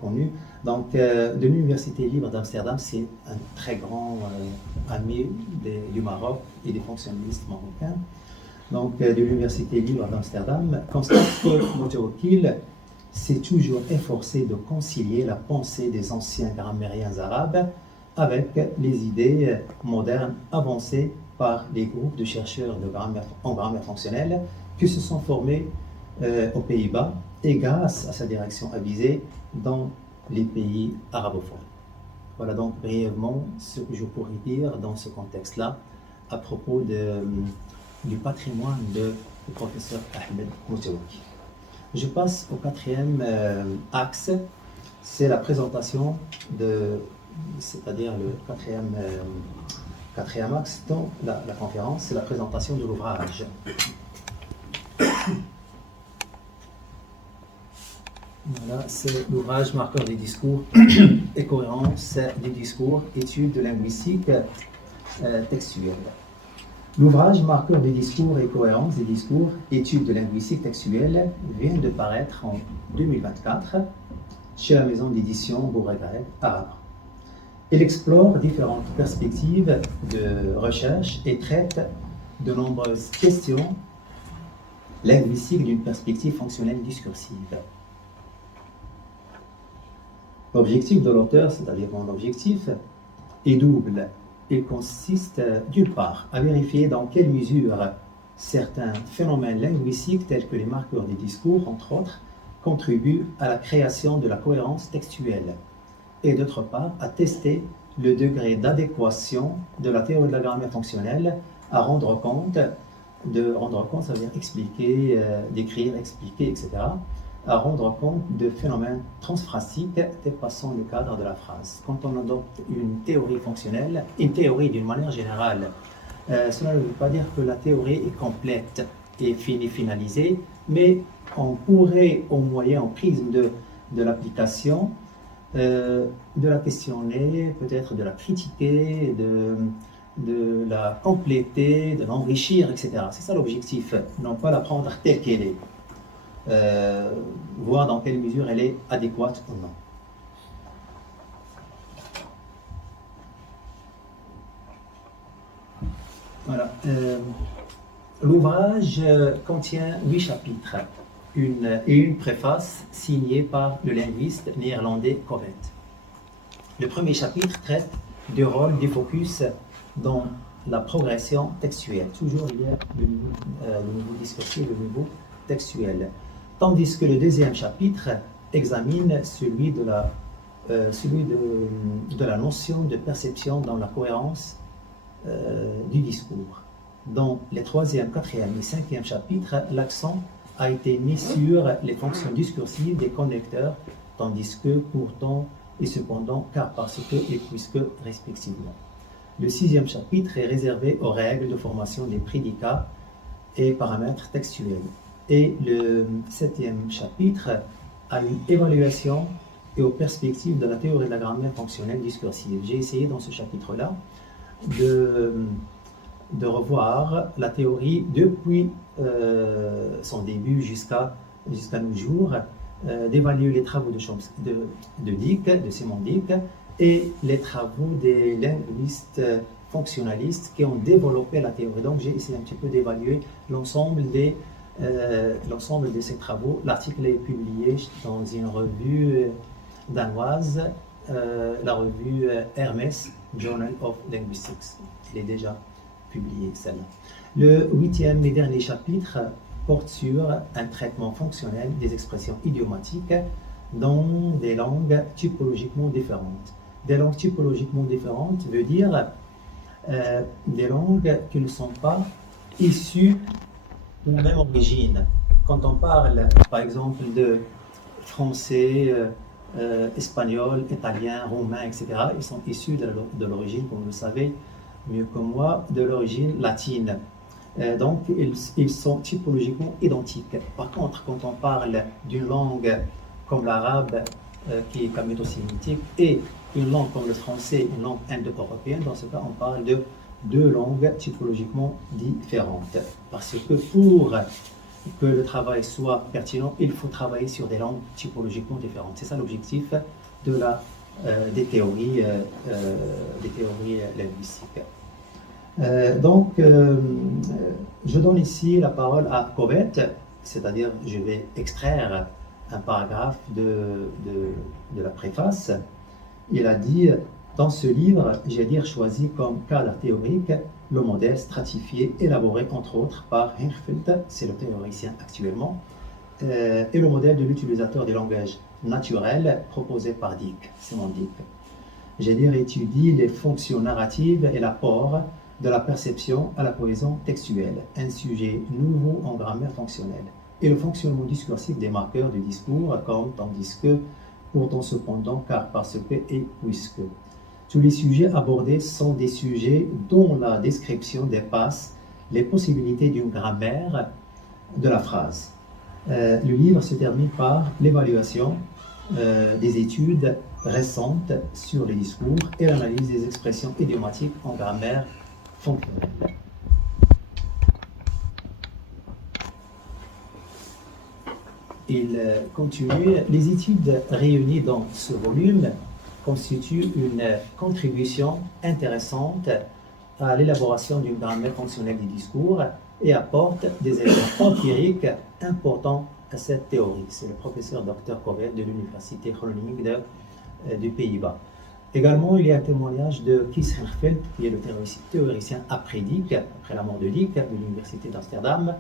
connues. Donc de l'Université libre d'Amsterdam, c'est un très grand ami du Maroc et des fonctionnalistes marocains. Donc de l'Université libre d'Amsterdam, constate que Mutawakkil s'est toujours efforcé de concilier la pensée des anciens grammairiens arabes avec les idées modernes avancées par les groupes de chercheurs en grammaire fonctionnelle qui se sont formés aux Pays-Bas et grâce à sa direction avisée dans les pays arabophones. Voilà donc brièvement ce que je pourrais dire dans ce contexte-là à propos du patrimoine du professeur Ahmed Mutawakkil. Je passe au 4e axe, c'est la présentation c'est-à-dire le 4e axe dans la conférence, c'est la présentation de l'ouvrage. Voilà, c'est l'ouvrage Marqueur des discours et cohérence des discours, études de linguistique textuelle. L'ouvrage Marqueur des discours et cohérence des discours, études de linguistique textuelle, vient de paraître en 2024 chez la maison d'édition Bourg-Gaël Arabe. Il explore différentes perspectives de recherche et traite de nombreuses questions linguistiques d'une perspective fonctionnelle discursive. L'objectif de l'auteur, c'est-à-dire mon objectif, est double. Il consiste d'une part à vérifier dans quelle mesure certains phénomènes linguistiques tels que les marqueurs des discours, entre autres, contribuent à la création de la cohérence textuelle, et d'autre part à tester le degré d'adéquation de la théorie de la grammaire fonctionnelle à rendre compte, ça veut dire expliquer, décrire, expliquer, etc., à rendre compte de phénomènes transphrasiques dépassant le cadre de la phrase. Quand on adopte une théorie fonctionnelle, une théorie d'une manière générale, cela ne veut pas dire que la théorie est complète et finalisée, mais on pourrait, au prisme de l'application, de la questionner, peut-être de la critiquer, de la compléter, de l'enrichir, etc. C'est ça l'objectif, non pas la prendre telle qu'elle est. Voir dans quelle mesure elle est adéquate ou non. Voilà. L'ouvrage contient 8 chapitres et une préface signée par le linguiste néerlandais Covet. Le premier chapitre traite du rôle du focus dans la progression textuelle. Toujours il y a le niveau discursif et le niveau textuel. Tandis que le deuxième chapitre examine celui de la notion de perception dans la cohérence du discours. Dans les troisième, quatrième et cinquième chapitres, l'accent a été mis sur les fonctions discursives des connecteurs, tandis que pourtant et cependant, car parce que et puisque respectivement. Le sixième chapitre est réservé aux règles de formation des prédicats et paramètres textuels. Et le septième chapitre a une évaluation et aux perspectives de la théorie de la grammaire fonctionnelle discursive. J'ai essayé dans ce chapitre-là de revoir la théorie depuis son début jusqu'à nos jours, d'évaluer les travaux de Dick, de Simon Dick, et les travaux des linguistes fonctionnalistes qui ont développé la théorie. Donc j'ai essayé un petit peu d'évaluer l'ensemble de ces travaux. L'article est publié dans une revue danoise, la revue Hermès, Journal of Linguistics. Il est déjà publié, celle-là. Le huitième et dernier chapitre porte sur un traitement fonctionnel des expressions idiomatiques dans des langues typologiquement différentes. Des langues typologiquement différentes veut dire des langues qui ne sont pas issues de la même origine. Quand on parle, par exemple, de français, espagnol, italien, roumain, etc., ils sont issus de l'origine, comme vous le savez mieux que moi, de l'origine latine. Donc, ils sont typologiquement identiques. Par contre, quand on parle d'une langue comme l'arabe, qui est caméto-sémitique, et une langue comme le français, une langue indo-européenne, dans ce cas, on parle de deux langues typologiquement différentes. Parce que pour que le travail soit pertinent, il faut travailler sur des langues typologiquement différentes. C'est ça l'objectif des théories linguistiques. Donc, je donne ici la parole à Covet, c'est-à-dire je vais extraire un paragraphe de la préface. Il a dit: dans ce livre, j'ai choisi comme cadre théorique le modèle stratifié élaboré entre autres par Hirschfeld, c'est le théoricien actuellement, et le modèle de l'utilisateur des langages naturels proposé par Dick, Simon Dick. J'ai étudie les fonctions narratives et l'apport de la perception à la cohésion textuelle, un sujet nouveau en grammaire fonctionnelle, et le fonctionnement discursif des marqueurs du discours comme tandis que, pourtant cependant, car parce que et puisque. Tous les sujets abordés sont des sujets dont la description dépasse les possibilités d'une grammaire de la phrase. Le livre se termine par l'évaluation des études récentes sur les discours et l'analyse des expressions idiomatiques en grammaire fonctionnelle. Il continue: les études réunies dans ce volume constituent une contribution intéressante à l'élaboration d'une grammaire fonctionnelle du discours et apportent des éléments empiriques importants à cette théorie. C'est le professeur Dr Covet de l'Université Groningen du Pays-Bas. Également, il y a un témoignage de Kees Hirschfeld, qui est le théoricien après Dick, après la mort de Dick, de l'Université d'Amsterdam.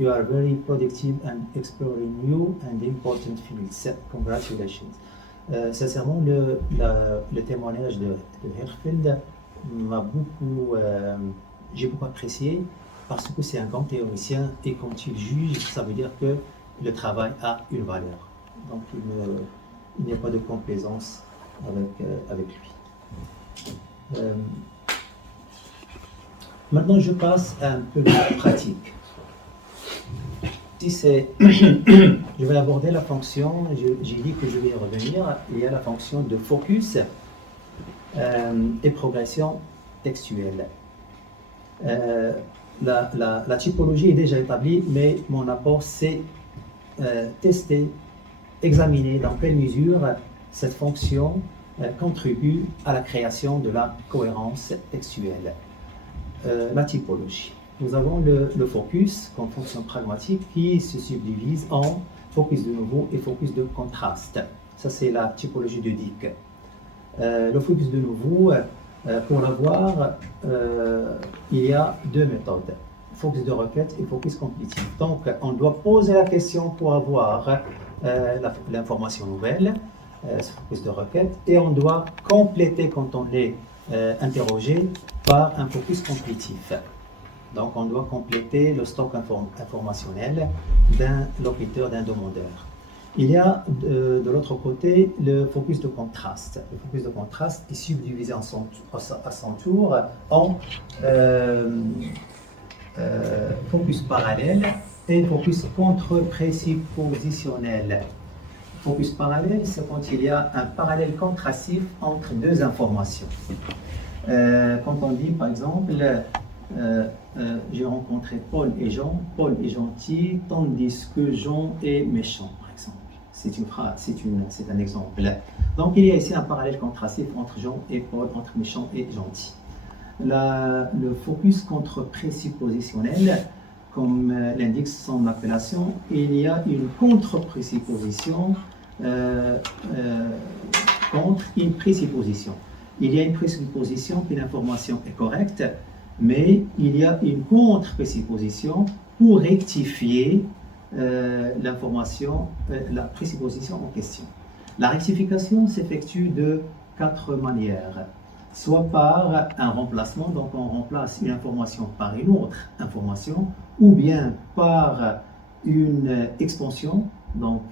You are very productive and exploring new and important fields. Congratulations. Sincèrement, le témoignage de Hirschfeld j'ai beaucoup apprécié parce que c'est un grand théoricien et quand il juge, ça veut dire que le travail a une valeur. Donc il n'y a pas de complaisance avec lui. Maintenant, je passe à un peu de la pratique. Je vais aborder la fonction, j'ai dit que je vais y revenir, il y a la fonction de focus et progression textuelle. La typologie est déjà établie, mais mon apport c'est tester, examiner dans quelle mesure cette fonction contribue à la création de la cohérence textuelle. La typologie. Nous avons le focus comme fonction pragmatique qui se subdivise en focus de nouveau et focus de contraste. Ça, c'est la typologie de Dick. Le focus de nouveau Pour l'avoir, il y a deux méthodes, focus de requête et focus complétif. Donc, on doit poser la question pour avoir l'information nouvelle, ce focus de requête, et on doit compléter quand on est interrogé par un focus complétif. Donc, on doit compléter le stock informationnel d'un locuteur, d'un demandeur. Il y a de l'autre côté le focus de contraste. Le focus de contraste est subdivisé à son tour en focus parallèle et focus contre-présuppositionnel. Focus parallèle, c'est quand il y a un parallèle contrastif entre deux informations. Quand on dit par exemple j'ai rencontré Paul et Jean, Paul est gentil tandis que Jean est méchant, par exemple. C'est une phrase, c'est un exemple. Donc il y a ici un parallèle contrastif entre Jean et Paul, entre méchant et gentil. Le focus contre-présuppositionnel, comme l'indique son appellation, il y a une contre-présupposition contre une présupposition. Il y a une présupposition que l'information est correcte, mais il y a une contre-présupposition pour rectifier l'information, la présupposition en question. La rectification s'effectue de 4 manières. Soit par un remplacement, donc on remplace une information par une autre information, ou bien par une expansion, donc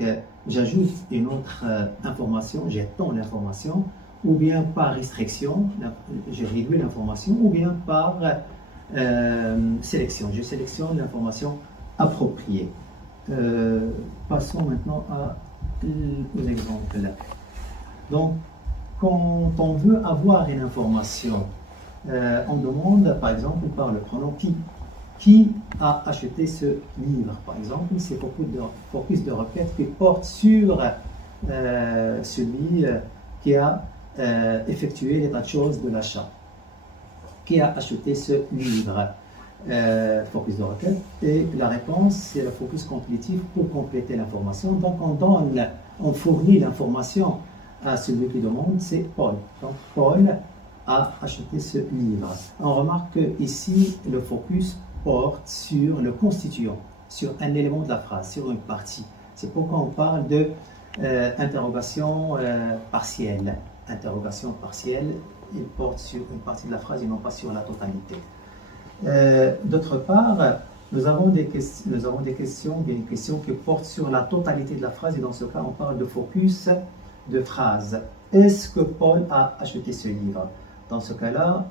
j'ajoute une autre information, j'étends l'information, ou bien par restriction, je réduis l'information, ou bien par sélection, je sélectionne l'information appropriée. Passons maintenant aux exemples. Donc, quand on veut avoir une information, on demande par exemple par le pronom qui a acheté ce livre, par exemple. C'est focus de requête qui porte sur celui qui a effectué l'état de choses de l'achat. Qui a acheté ce livre? Focus de requête. Et la réponse, c'est le focus complétif pour compléter l'information. Donc on fournit l'information à celui qui demande, c'est Paul. Donc Paul a acheté ce livre. On remarque que ici le focus porte sur le constituant, sur un élément de la phrase, sur une partie. C'est pourquoi on parle de interrogation partielle. Interrogation partielle, il porte sur une partie de la phrase et non pas sur la totalité. D'autre part, nous avons des questions, il y a une question qui porte sur la totalité de la phrase et dans ce cas, on parle de focus de phrase. Est-ce que Paul a acheté ce livre? Dans ce cas-là,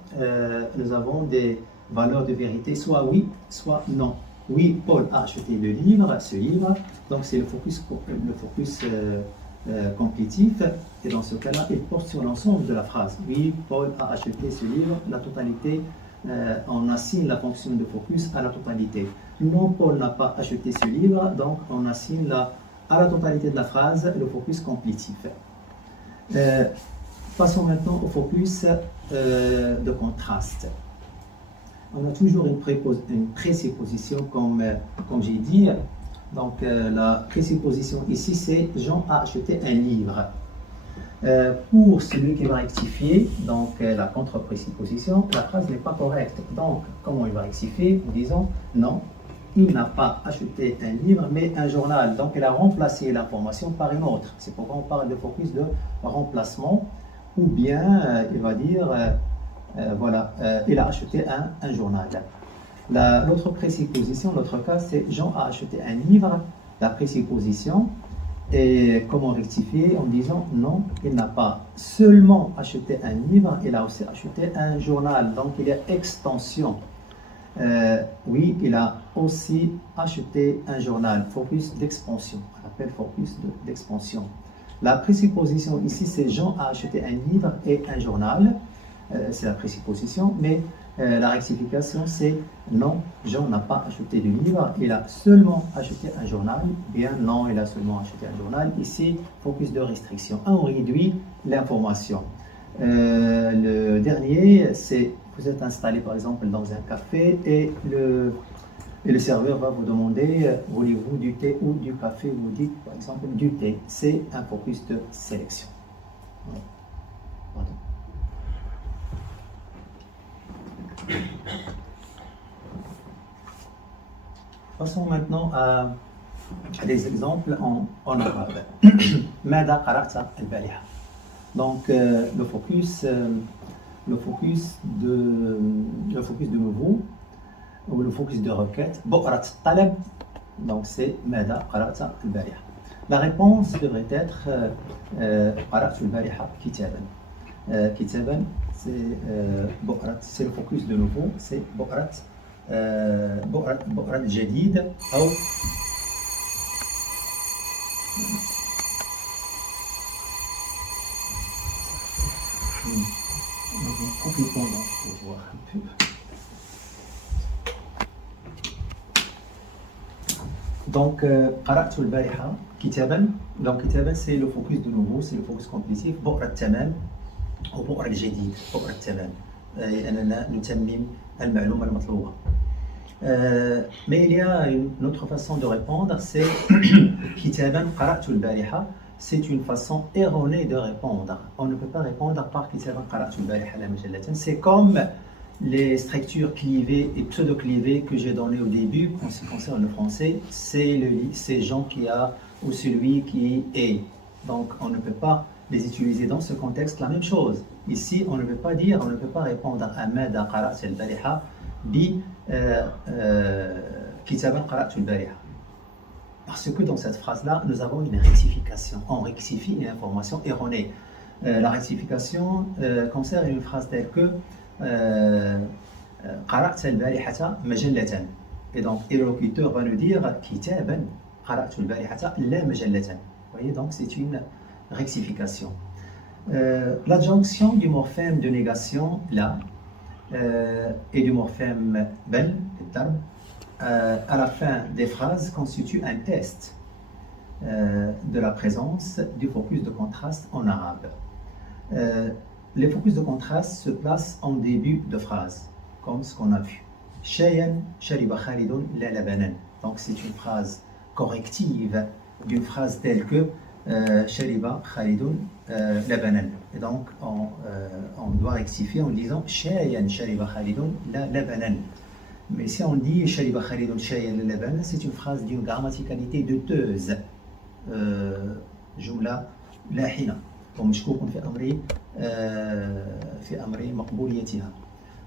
nous avons des valeurs de vérité, soit oui, soit non. Oui, Paul a acheté le livre, ce livre, donc c'est le focus complétif, et dans ce cas-là, il porte sur l'ensemble de la phrase. Oui, Paul a acheté ce livre, la totalité, on assigne la fonction de focus à la totalité. Non, Paul n'a pas acheté ce livre, donc on assigne à la totalité de la phrase le focus complétif. Passons maintenant au focus de contraste. On a toujours une présupposition comme j'ai dit. Donc la présupposition ici c'est Jean a acheté un livre. Pour celui qui va rectifier, donc la contre-présupposition, la phrase n'est pas correcte. Donc comment il va rectifier en disant non, il n'a pas acheté un livre mais un journal. Donc il a remplacé l'information par une autre. C'est pourquoi on parle de focus de remplacement. Ou bien il va dire voilà, il a acheté un journal. L'autre présupposition, l'autre cas, c'est Jean a acheté un livre. La présupposition, et comment rectifier en disant non, il n'a pas seulement acheté un livre, il a aussi acheté un journal. Donc il y a extension. Oui, il a aussi acheté un journal. Focus d'expansion. On appelle focus d'expansion. La présupposition ici, c'est Jean a acheté un livre et un journal. C'est la présupposition, mais la rectification, c'est non, Jean n'a pas acheté de livre, il a seulement acheté un journal. Bien, non, il a seulement acheté un journal. Ici, focus de restriction. On réduit l'information. Le dernier, c'est vous êtes installé par exemple dans un café et le serveur va vous demander voulez-vous du thé ou du café? Vous dites par exemple du thé. C'est un focus de sélection. Pardon. Passons maintenant à des exemples en arabe. ماذا قرأت البارحة. Donc le focus de nouveau ou le focus de requête بؤرة الطلب. Donc c'est ماذا قرأت البارحة. La réponse devrait être قرأت البارحة كتابا. كتابا c'est بؤرة, c'est le focus de nouveau, c'est بؤرة بؤرة جديد أو pour voir un peu. Donc قرأت البارحة كتابا. Donc كتابا c'est le focus de nouveau, c'est le focus complétif. بؤرة تمام أو بؤرة جديد، بؤرة تمام لأننا نتمم المعلومة المطلوبة. Mais il y a une autre façon de répondre, c'est كتابا قرأت البارحة. C'est une façon erronée de répondre. On ne peut pas répondre par كتابا قرأت البارحة لا مجلة. C'est comme les structures clivées et pseudo-clivées que j'ai données au début en ce qui concerne le français. C'est Jean qui a ou celui qui est. Donc on ne peut pas les utiliser dans ce contexte. La même chose. Ici, on ne peut pas dire, on ne peut pas répondre à ماذا قرأت البارحة ب كتابا قرأت البارحة. Parce que dans cette phrase-là, nous avons une rectification. On rectifie une information erronée. La rectification concerne une phrase telle que قرأت البارحة مجلة. Et donc, le locuteur va nous dire كتابا قرأت البارحة لا مجلة. Vous voyez, donc c'est une rectification. L'adjonction du morphème de négation là et du morphème bel, à la fin des phrases constitue un test de la présence du focus de contraste en arabe. Les focus de contraste se placent en début de phrase, comme ce qu'on a vu. شايا شرب خالد لا لبنا. Donc c'est une phrase corrective d'une phrase telle que شرب خالد لبنا. Et donc on doit rectifier en disant شايا شرب خالد لا لبنا. Mais si on dit شرب خالد شايا لا لبنا, c'est une phrase d'une grammaticalité douteuse. جملة لاحنة ومشكوك في أمر مقبوليتها.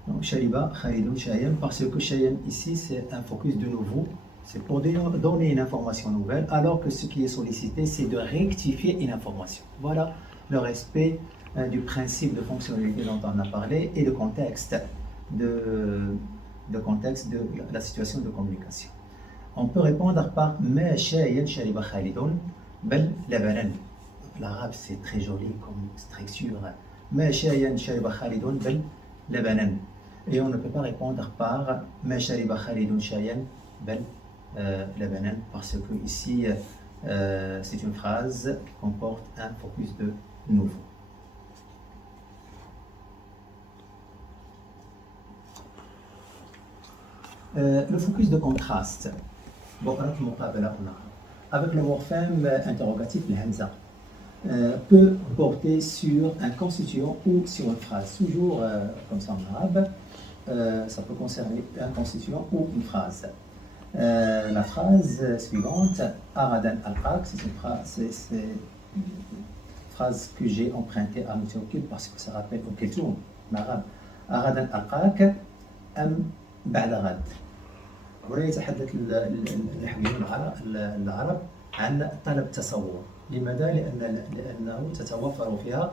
Donc شرب خالد شايا, parce que شايا ici c'est un focus de nouveau. C'est pour donner une information nouvelle, alors que ce qui est sollicité, c'est de rectifier une information. Voilà le respect du principe de fonctionnalité dont on a parlé et de contexte de la situation de communication. On peut répondre par ما شايا شرب خالد بل لبنا. L'arabe c'est très joli comme structure. ما شايا شرب خالد بل لبنا. Et on ne peut pas répondre par ما شرب خالد شايا بل لبنا, parce que ici c'est une phrase qui comporte un focus de nouveau. Le focus de contraste avec le morphème interrogatif le hamza peut porter sur un constituant ou sur une phrase. Toujours comme ça en arabe, ça peut concerner un constituant ou une phrase. La phrase suivante, Aradan al-Qaq, c'est une phrase que j'ai empruntée à Mutawakkil parce que ça rappelle au Keltoum, l'arabe. Aradan al-Qaq am ba'da ghad. ولا يتحدث الحكيم العرب عن طلب التصور. لماذا؟ لأنه تتوفر فيها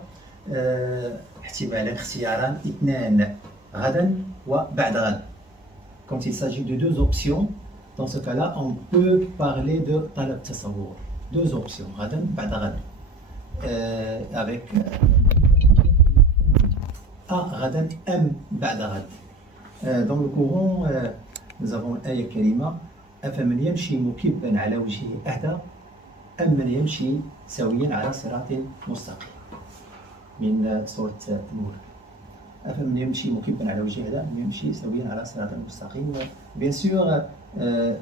احتمالان اختياران اثنان غدا وبعد غد. Quand il s'agit de deux options, dans ce cas-là, on peut parler de talab tasawwur. Deux options, غدا بعد غد. Avec غدا أم بعد غد. Dans le courant, nous avons l'آية الكريمة أفمن يمشي مكبا على وجهه أهدى أم من يمشي سويا على صراط مستقيم. من سورة النور. أفمن يمشي مكبا على وجهه أهدى أم يمشي سويا على صراط مستقيم. Bien sûr,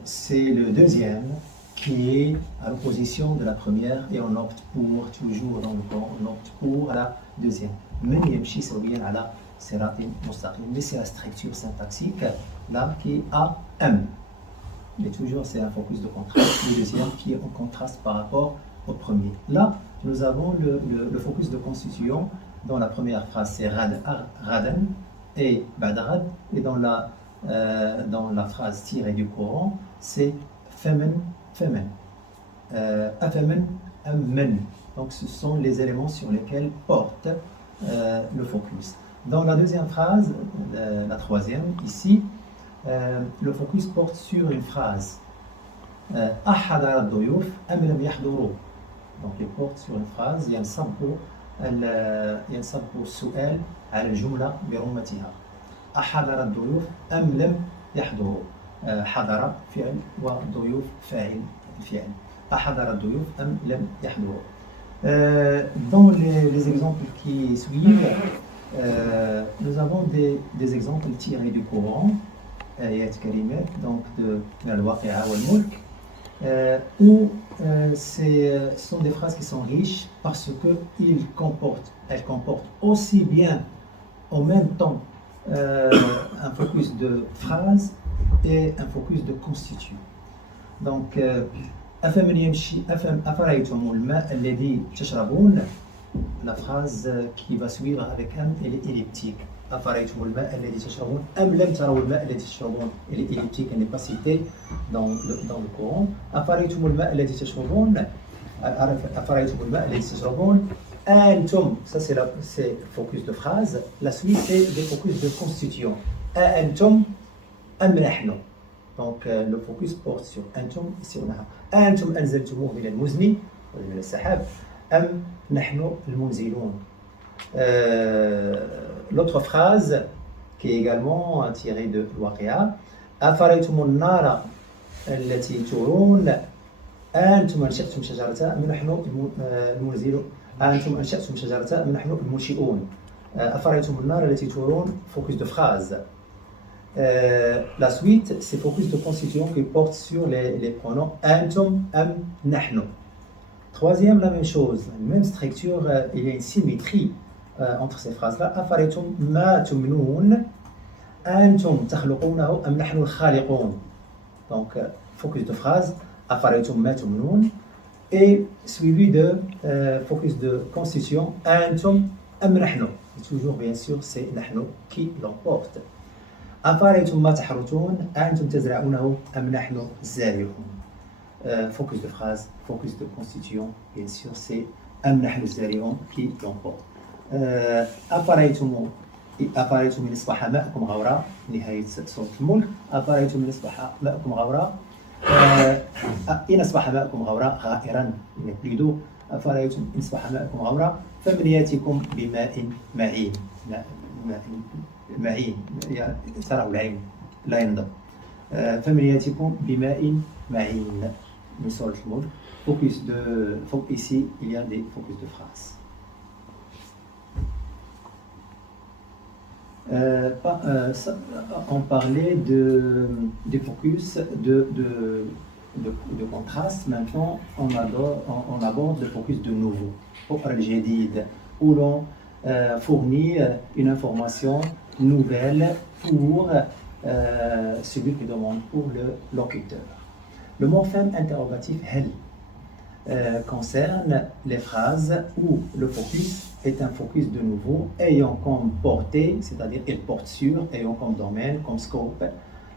c'est le deuxième qui est à l'opposition de la première et on opte pour, toujours dans le Coran, on opte pour la deuxième. من يمشي سويا على Siratin Mustaqim. Mais c'est la structure syntaxique là qui a M. Mais toujours, c'est un focus de contraste. Le deuxième qui est en contraste par rapport au premier. Là, nous avons le focus de constituant. Dans la première phrase, c'est Radan et Badrad. Et dans la phrase tirée du Coran, c'est Femen. Afemen, Ammen. Donc, ce sont les éléments sur lesquels porte le focus. Dans la deuxième phrase, la troisième, ici, le focus porte sur une phrase. أحضر الضيوف أم لم يحضروا. Donc, il porte sur une phrase. ينصب السؤال على الجملة برمتها. أحضر الضيوف أم لم يحضروا. حضر فعل والضيوف فاعل الفعل. أحضر الضيوف أم لم يحضروا. Dans les exemples qui suivent, nous avons des exemples tirés du Coran, ayat karimat, donc de Al-Waqi'a wal-Mulk, où ce sont des phrases qui sont riches parce qu'elles comportent aussi bien en même temps un focus de phrase et un focus de constituant. Donc, أفرأيتم الماء الذي تشربون. La phrase qui va suivre avec M, elle est elliptique. أفرأيتم الماء الذي تشربون أم لم تروا الماء الذي تشربون. Elle est elliptique, elle n'est pas citée dans le Coran. أفرأيتم الماء الذي تشربون. أفرأيتم الماء الذي تشربون. أنتم, ça c'est focus de phrase. La suite c'est des focus de constituant. أنتم أم نحن. Donc le focus porte sur أنتم et sur نحن. أنتم أنزلتموه من المزن من السحاب أم نحن المنزلون. L'autre phrase qui est également tirée de الواقعة. أفرأيتم النار التي تورون أنتم أنشأتم شجرتها أم نحن المنزلون. أنتم أنشأتم شجرتها أم نحن المنشئون. أفرأيتم النار التي تورون. Focus de phrase. La suite, c'est focus de constituant qui porte sur les pronoms antum, am, nahnu. Troisième, la même chose, même structure, il y a une symétrie entre ces phrases-là. Afaraytum ma tumnoun, antum takhluqunahu, am nahnu al-khaliqun. Donc, focus de phrase, afaraytum ma tumnoun, et suivi de focus de constituant, antum, am nahnu. Et toujours, bien sûr, c'est nahnu qui l'emporte. أفرأيتم ما تحرثون أنتم تزرعونه أم نحن الزارعون. Focus de phrase, focus de constituant, bien sûr, c'est أم نحن الزارعون qui l'emporte. أفرأيتم إن أصبح ماءكم غورا. نهاية سورة الملك. أفرأيتم إن أصبح ماءكم غورا. إن أصبح ماءكم غورا غائرا. plutôt أفرأيتم إن أصبح ماءكم غورا فمن يأتيكم بماء معين. معين افترعوا العين لا ينضب. فمن يأتيكم بماء معين من سورة الملك. Focus de ici il y a des focus de phrases. On parlait des focus de contraste. Maintenant on aborde le focus de nouveau, où l'on fournit une information nouvelle pour celui qui demande, pour le locuteur. Le morphème interrogatif hel concerne les phrases où le focus est un focus de nouveau ayant comme portée, c'est-à-dire il porte sur, ayant comme domaine, comme scope,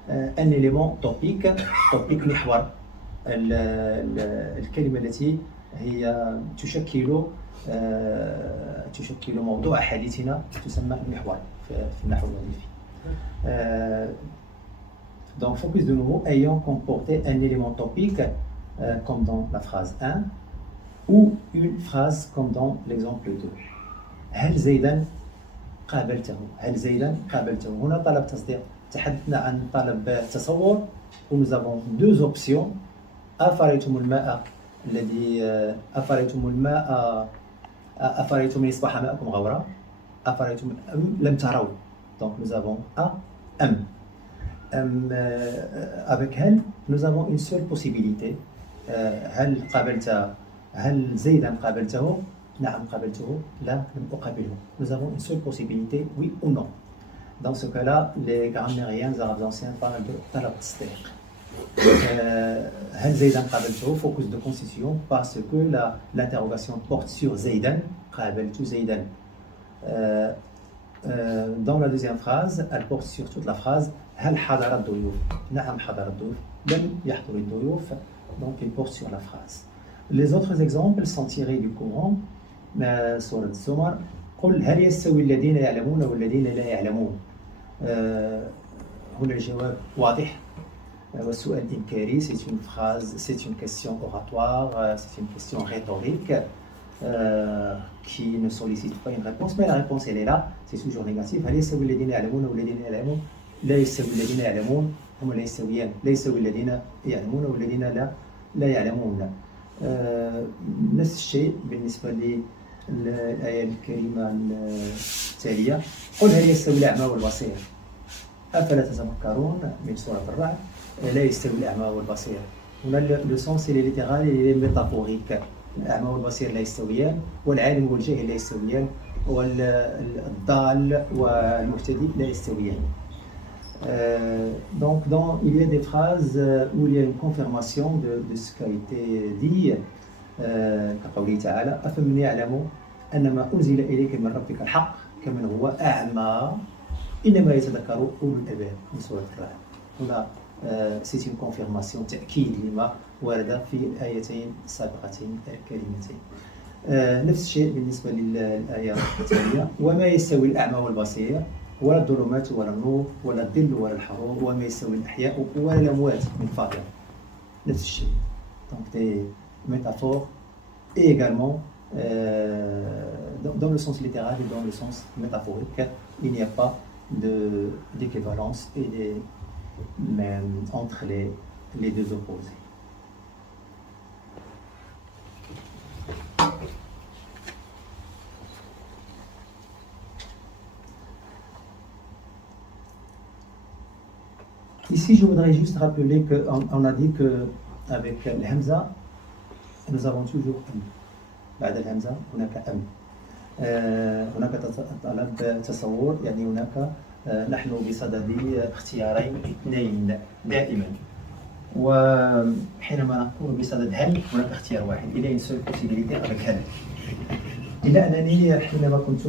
un élément topique محور. الكلمة التي هي تشكل موضوع حديثنا تسمى محور في النحو الوظيفي. Donc focus de nouveau ayant comporté un élément topique comme dans la phrase 1 ou une phrase comme dans l'exemple 2. هل زيدا قابلته. هل زيدا قابلته. هنا طلب تصديق. تحدثنا عن طلب التصور où nous avons deux options. أفرأيتم الماء الذي أفرأيتم إن أصبح ماءكم غورا. أفرأيتم أم لم تروا. Donc nous avons A, M. Avec هل nous avons une seule possibilité. هل زيدا قابلته نعم قابلته لا لم أقابله. Nous avons une seule possibilité, oui ou non. Dans ce cas-là, les grammairiens arabes anciens parlent de talab tasdiq. هل زيدا قابلته focus de constitution parce que l'interrogation porte sur زيدا قابلت زيدا. Dans la deuxième phrase, elle porte sur toute la phrase هل حضر الضيوف. نعم حضر الضيوف لم يحضر الضيوف. Donc il porte sur la phrase. Les autres exemples sont tirés du Coran. سورة الزمر قل هل يستوي الذين يعلمون والذين لا يعلمون. هنا الجواب واضح. والسؤال إنكاري c'est une phrase, c'est une question oratoire, c'est une question rhétorique qui ne sollicite pas une réponse, mais la réponse elle est là, c'est toujours négatif. هل يستوي الذين يعلمون والذين لا يعلمون. لا يستوي الذين يعلمون هم لا يستويان. لا يستوي الذين يعلمون والذين لا يعلمون. نفس الشيء بالنسبة للآية الكريمة التالية قل هل يستوي الأعمى والبصير أفلا تتفكرون من سورة الرعد. لا يستوي الأعمى والبصير. هنا لو سونس il est littéral et métaphorique. الأعمى والبصير لا يستويان والعالم والجاهل لا يستويان والضال والمهتدي لا يستويان. Donc il y a des phrases où il y a une confirmation de ce qui a été dit كقوله تعالى أفمن يعلم أنما أنزل إليك من ربك الحق كمن هو أعمى إنما يتذكر أولو الألباب من سورة الرعد. هنا c'est une confirmation تأكيد لما ورد في الآيتين السابقتين الكريمتين. نفس الشيء بالنسبة للآية الثانية وما يستوي الأعمى والبصير ولا الظلمات ولا النور ولا الظل ولا الحرور وما يستوي الأحياء ولا الأموات من فاطر. نفس الشيء. Donc des métaphores et également dans le sens littéral et dans le sens métaphorique, il n'y a pas d'équivalence et entre les deux opposés. Ici, je voudrais juste rappeler qu'on a dit qu'avec le Hamza, nous avons toujours أم. بعد الهمزة هناك أم. هناك طلب تصور يعني هناك نحن بصدد اختيارين اثنين دائما. وحينما نقول بصدد هل هناك اختيار واحد. Il y a une seule possibilité avec هل. إلا أنني حينما كنت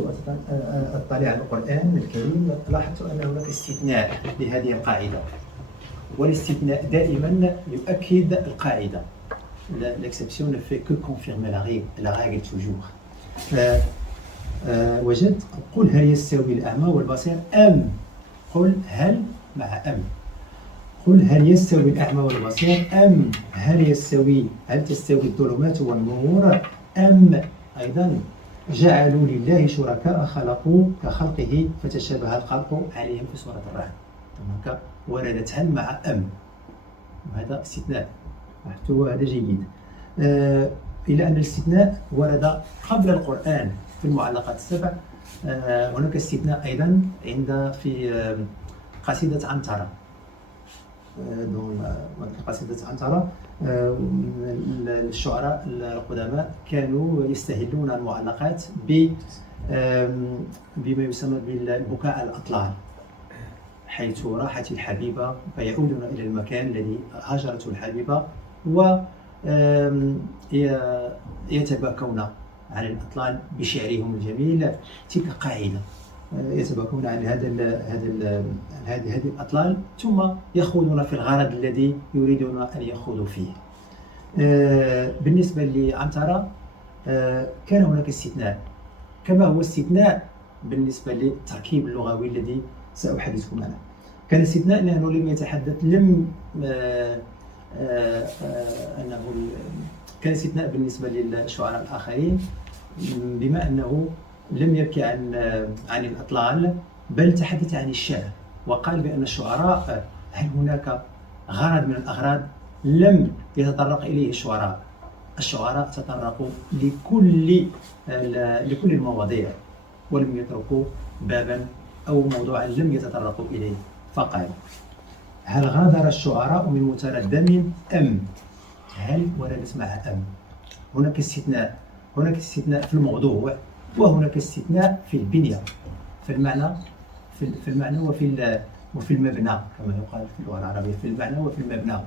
أطلع على القرآن الكريم لاحظت أن هناك استثناء لهذه القاعدة. والاستثناء دائما يؤكد القاعدة. L'exception ne fait que confirmer la règle toujours. وجدت قل هل يستوي الأعمى والبصير أم. قل هل مع أم. قل هل يستوي الأعمى والبصير أم هل تستوي الظلمات والنور أم. أيضا جعلوا لله شركاء خلقوا كخلقه فتشابه الخلق عليهم في سورة الرعد. هناك وردت هل مع أم وهذا استثناء هذا جيد. إلى أن الاستثناء ورد قبل القرآن في المعلقات السبع. هناك استثناء أيضا في قصيدة عنترة. قصيدة عنترة الشعراء القدماء كانوا يستهلون المعلقات بما يسمى بالبكاء على الأطلال حيث راحت الحبيبة فيعودون إلى المكان الذي هاجرته الحبيبة ويتباكون عن الأطلال بشعرهم الجميل. تلك قاعدة يتباكون عن هذه الأطلال ثم يخوضون في الغرض الذي يريدون أن يخوضوا فيه. بالنسبة لعنترة كان هناك استثناء كما هو استثناء بالنسبة للتركيب اللغوي الذي سأحدثكم عنه. كان استثناء أنه كان استثناء بالنسبة للشعراء الآخرين بما أنه لم يبكي عن الأطلال بل تحدث عن الشعر وقال بأن الشعراء هل هناك غرض من الأغراض لم يتطرق إليه الشعراء تطرقوا لكل المواضيع ولم يتركوا بابا أو موضوعا لم يتطرقوا إليه. فقال هل غادر الشعراء من متردم أم. هل وردت مع أم. هناك استثناء هناك استثناء في الموضوع وهناك استثناء في البنية، في المعنى، في المعنى وفي المبنى كما يقال في اللغة العربية، في المعنى وفي المبنى.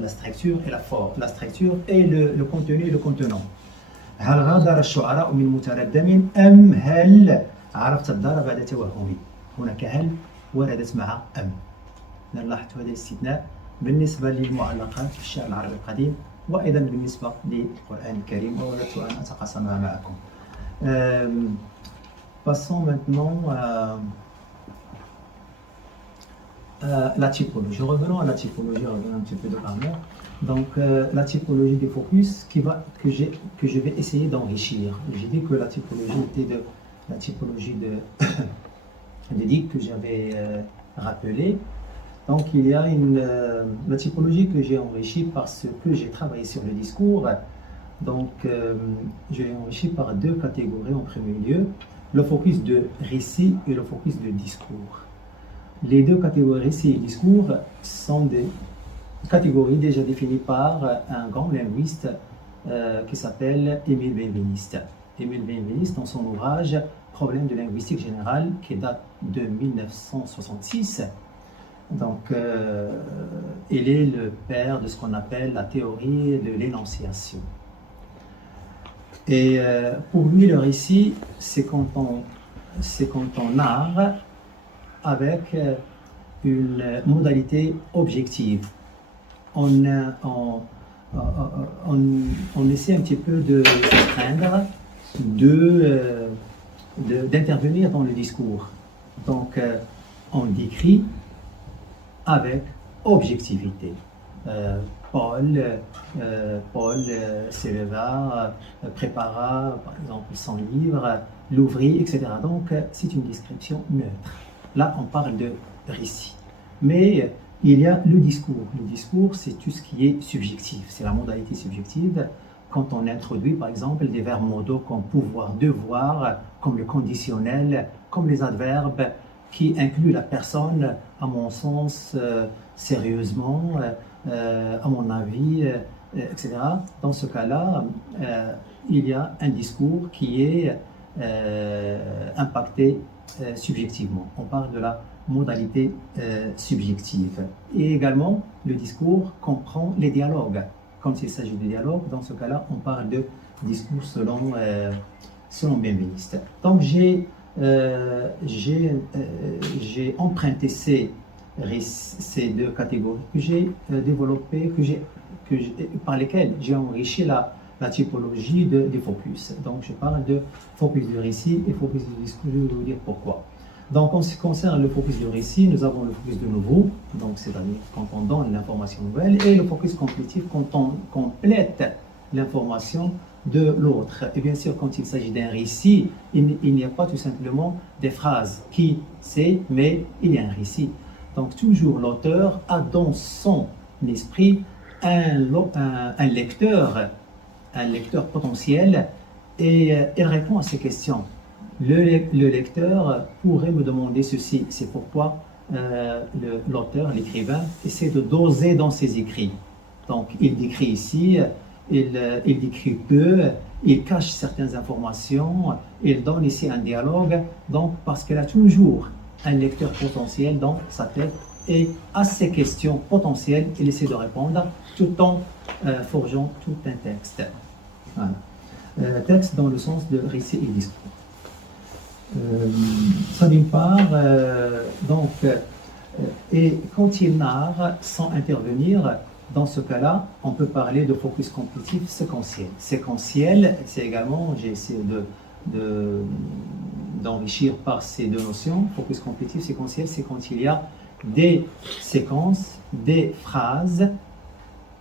la structure et la forme، la structure et le contenu et le contenant. هل غادر الشعراء من متردم أم هل عرفت الدار بعد توهمي؟ هناك هل وردت مع أم. نلاحظ هذا الاستثناء بالنسبة للمعلقات في الشعر العربي القديم وأيضا بالنسبة للقرآن الكريم، وأردت أن أتقاسمها معكم. Passons maintenant à la typologie. Revenons à la typologie, revenons un petit peu de par là. Donc la typologie des focus que je vais essayer d'enrichir. J'ai dit que la typologie était la typologie de Dick que j'avais rappelé. Donc il y a la typologie que j'ai enrichie parce que j'ai travaillé sur le discours. Donc je l'ai enrichi par deux catégories en premier lieu, le focus de récit et le focus de discours. Les deux catégories récit et discours sont des catégories déjà définies par un grand linguiste qui s'appelle Émile Benveniste. Émile Benveniste, dans son ouvrage Problèmes de linguistique générale, qui date de 1966, donc il est le père de ce qu'on appelle la théorie de l'énonciation. Et pour lui, le récit, c'est quand on narre avec une modalité objective. On essaie un petit peu de s'astreindre, d'intervenir dans le discours. Donc, on décrit avec objectivité. Paul s'éleva, prépara, par exemple, son livre, l'ouvrit, etc. Donc, c'est une description neutre. Là, on parle de récit. Mais il y a le discours. Le discours, c'est tout ce qui est subjectif. C'est la modalité subjective. Quand on introduit, par exemple, des verbes modaux comme pouvoir, devoir, comme le conditionnel, comme les adverbes, qui incluent la personne, à mon sens, sérieusement, à mon avis, etc. Dans ce cas-là, il y a un discours qui est impacté subjectivement. On parle de la modalité subjective. Et également, le discours comprend les dialogues. Quand il s'agit de dialogue, dans ce cas-là, on parle de discours selon Benveniste. Donc, j'ai emprunté ces deux catégories que j'ai développées, par lesquelles j'ai enrichi la typologie des focus. Donc, je parle de focus du récit et focus du discours. Je vais vous dire pourquoi. Donc, en ce qui concerne le focus du récit, nous avons le focus de nouveau, donc c'est-à-dire quand on donne l'information nouvelle, et le focus complétif quand on complète l'information de l'autre. Et bien sûr, quand il s'agit d'un récit, il n'y a pas tout simplement des phrases qui c'est, mais il y a un récit. Donc, toujours l'auteur a dans son esprit un lecteur potentiel, et il répond à ces questions. Le lecteur pourrait me demander ceci, c'est pourquoi l'auteur, l'écrivain, essaie de doser dans ses écrits. Donc, il décrit ici, il décrit peu, il cache certaines informations, il donne ici un dialogue, donc parce qu'il a toujours un lecteur potentiel dans sa tête, et à ces questions potentielles, il essaie de répondre tout en forgeant tout un texte. Voilà. Texte dans le sens de récit et discours. Ça d'une part, et quand il narre sans intervenir, dans ce cas-là, on peut parler de focus complétif séquentiel. Séquentiel, c'est également, j'ai essayé d'enrichir par ces deux notions. Focus complétif séquentiel, c'est quand il y a des séquences, des phrases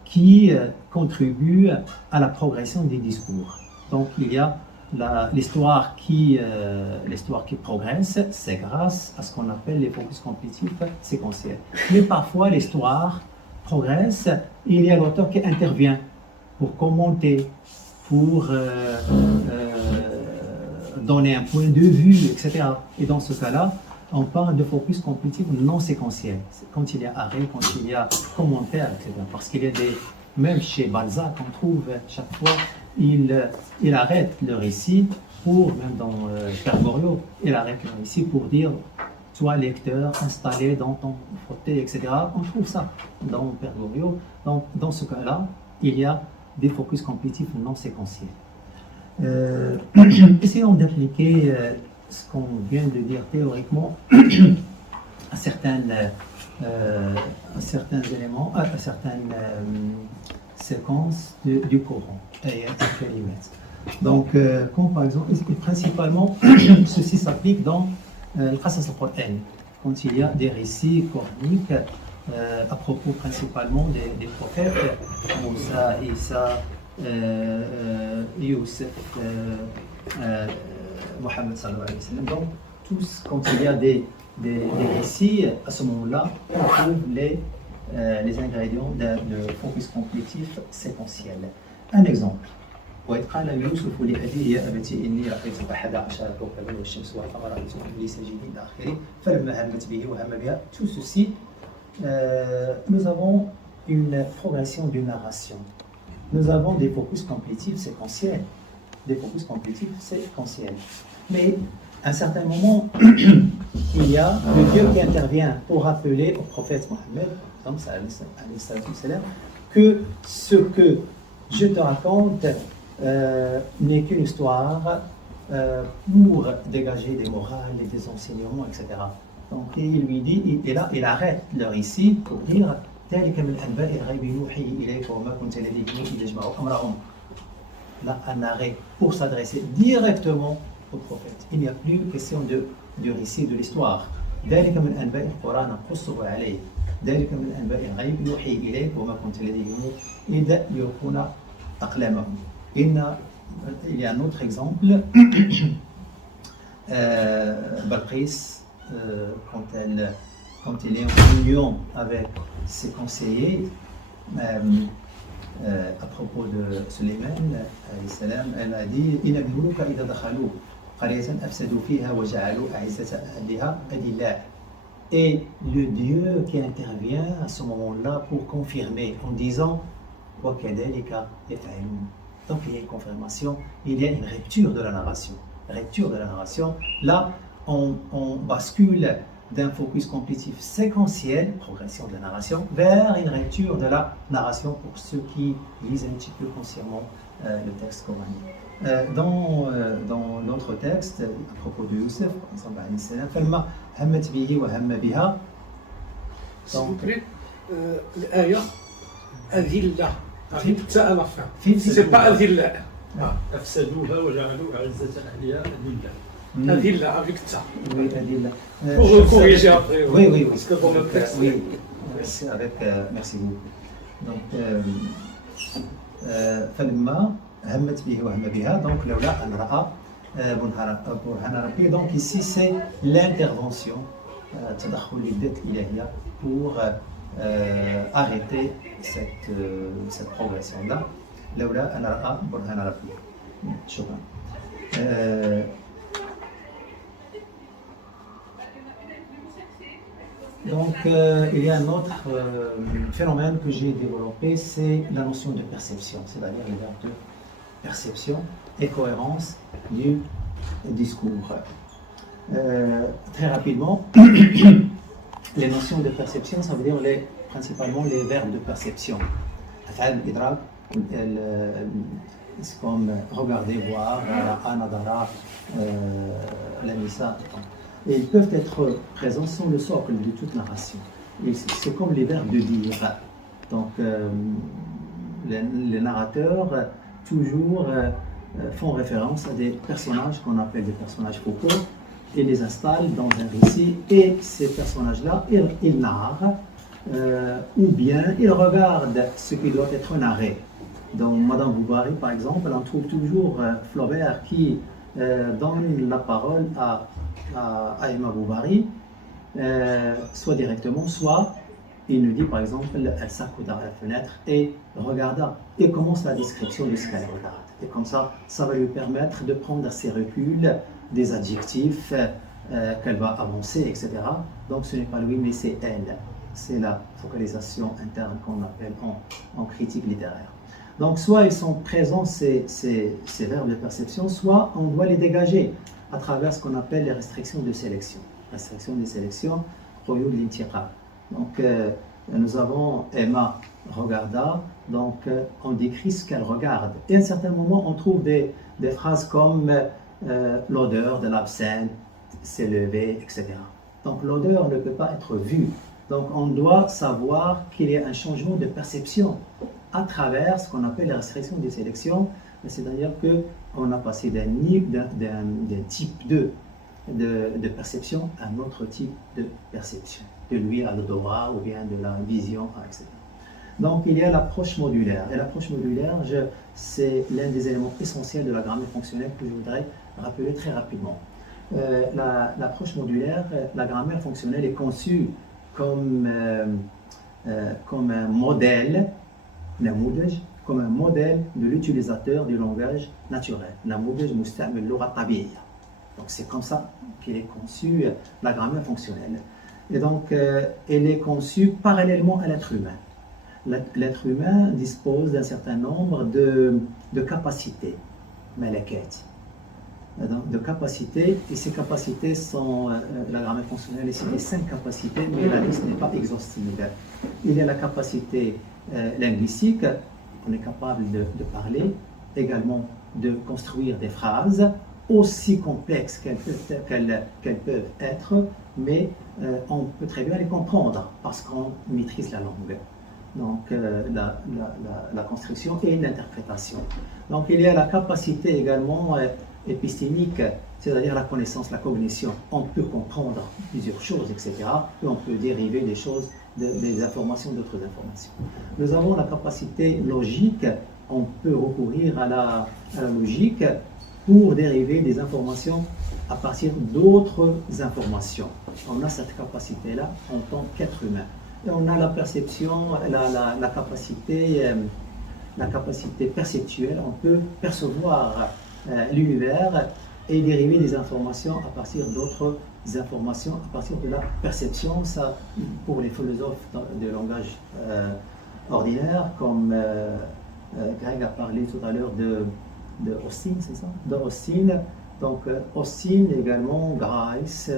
qui contribuent à la progression des discours. Donc il y a l'histoire qui progresse, c'est grâce à ce qu'on appelle les focus complétifs séquentiels. Mais parfois l'histoire progresse, il y a l'auteur qui intervient pour commenter, pour donner un point de vue, etc. Et dans ce cas-là, on parle de focus complétif non séquentiel. Quand il y a arrêt, quand il y a commentaire, etc. Parce qu'il y a même chez Balzac, on trouve chaque fois il arrête le récit pour, même dans Père Goriot, il arrête le récit pour dire sois lecteur, installé dans ton fauteuil, etc. On trouve ça dans Père Goriot. Donc, dans ce cas-là, il y a des focus complétifs non séquentiels. Essayons d'appliquer ce qu'on vient de dire théoriquement à certains éléments, à certaines séquences du Coran. Donc, comme par exemple, principalement, ceci s'applique dans le Qasas al-Qur'an, quand il y a des récits coraniques à propos principalement des prophètes, Moussa, Isa, Youssef, Mohammed sallallahu alayhi wa sallam. Donc, tous, quand il y a des récits, à ce moment-là, on trouve les ingrédients de focus complétif séquentiel. Un exemple. وإذ قال يوسف لأبيه يا أبت إني رأيت 11 كوكبا والشمس والقمر رأيتهم لي ساجدين إلى آخره فلما همت به وهم بها. Tout ceci, nous avons une progression d'une narration. Nous avons des focus complétifs séquentiels. Mais à un certain moment, il y a le Dieu qui intervient pour rappeler au prophète Mohammed, que ce que je te raconte n'est qu'une histoire pour dégager des morales et des enseignements, etc. Donc il lui dit, et là il arrête le récit pour dire là un arrêt pour s'adresser directement au prophète. Il n'y a plus question du récit de l'histoire. ذلك من أنباء القرى نقصه عليك ذلك من أنباء الغيب يوحي إليك وما كنت لديهم إذ يلقون أقلامهم. Il y a un autre exemple. Balqis, quand elle est en union avec ses conseillers, à propos de Sulayman, elle a dit إن الملوك إذا دخلوا قرية أفسدوا فيها وجعلوا أعزة أهلها أذلاء. Et le Dieu qui intervient à ce moment-là pour confirmer en disant وكذلك يفعلون. Donc il y a une confirmation, il y a une rupture de la narration. Là, on bascule d'un focus complétif séquentiel, progression de la narration, vers une rupture de la narration pour ceux qui lisent un petit peu consciemment le texte coranique. Dans notre texte, à propos de Youssef, par exemple, فلما همت به وهم بها. S'il vous plaît, l'aya أذلة. C'est pas أذلة. أفسدوها وجعلوا أعزة أهلها أذلة. أذلة avec ça. Oui, Adil. Pour corriger après. Oui. Parce que dans le texte. Oui, c'est avec. Merci beaucoup. Donc, فلما همت به وهم بها. Donc, لولا أن رأى برهان ربه. Donc, ici, c'est l'intervention, تدخل الذات الإلهية pour arrêter cette progression-là. لولا أن رأى برهان ربه. شكرا. Donc, il y a un autre phénomène que j'ai développé, c'est la notion de perception, c'est-à-dire les verbes de perception et cohérence du discours. Très rapidement, les notions de perception, ça veut dire principalement les verbes de perception. C'est comme regarder, voir, anadara, l'anissa. Et ils peuvent être présents sur le socle de toute narration. Et c'est comme les verbes de dire. Donc, les narrateurs toujours font référence à des personnages qu'on appelle des personnages focaux et les installent dans un récit. Et ces personnages-là, ils narrent ou bien ils regardent ce qui doit être narré. Dans Madame Bovary, par exemple, on trouve toujours Flaubert qui donne la parole à Emma Bovary, soit directement, soit il nous dit par exemple elle s'accoude à la fenêtre et regarda et commence la description de ce qu'elle regarde. Et comme ça va lui permettre de prendre ses reculs, des adjectifs qu'elle va avancer, etc. Donc ce n'est pas lui, mais c'est elle. C'est la focalisation interne qu'on appelle en critique littéraire. Donc, soit ils sont présents, ces verbes de perception, soit on doit les dégager à travers ce qu'on appelle les restrictions de sélection. Restrictions de sélection, Quyud al-Intiqa. Donc, nous avons Emma regarda, donc on décrit ce qu'elle regarde. Et à un certain moment, on trouve des phrases comme l'odeur de l'absinthe s'est levée, etc. Donc, l'odeur ne peut pas être vue. Donc, on doit savoir qu'il y a un changement de perception à travers ce qu'on appelle la restriction de sélection, c'est-à-dire qu'on a passé d'un type de perception à un autre type de perception, de l'ouïe à l'odorat ou bien de la vision, etc. Donc, il y a l'approche modulaire. Et l'approche modulaire, c'est l'un des éléments essentiels de la grammaire fonctionnelle que je voudrais rappeler très rapidement. L'approche modulaire, la grammaire fonctionnelle est conçue comme un modèle, comme un modèle de l'utilisateur du langage naturel. Donc c'est comme ça qu'elle est conçue, la grammaire fonctionnelle. Et donc elle est conçue parallèlement à l'être humain. L'être humain dispose d'un certain nombre de capacités, malakat, de capacités, et ces capacités sont, la grammaire fonctionnelle est citée 5 capacités, mais la liste n'est pas exhaustive. Il y a la capacité linguistique, on est capable de parler, également de construire des phrases aussi complexes qu'elles peuvent être, mais on peut très bien les comprendre parce qu'on maîtrise la langue. Donc la construction et l'interprétation. Donc il y a la capacité également épistémique, c'est-à-dire la connaissance, la cognition. On peut comprendre plusieurs choses, etc. Et on peut dériver des choses, des informations d'autres informations. Nous avons la capacité logique. On peut recourir à la logique pour dériver des informations à partir d'autres informations. On a cette capacité-là en tant qu'être humain. Et on a la perception, la capacité perceptuelle. On peut percevoir l'univers et dériver des informations à partir d'autres informations, à partir de la perception. Ça, pour les philosophes de langage ordinaire, comme Greg a parlé tout à l'heure de Austin, c'est ça? De Austin. Donc Austin également, Grice,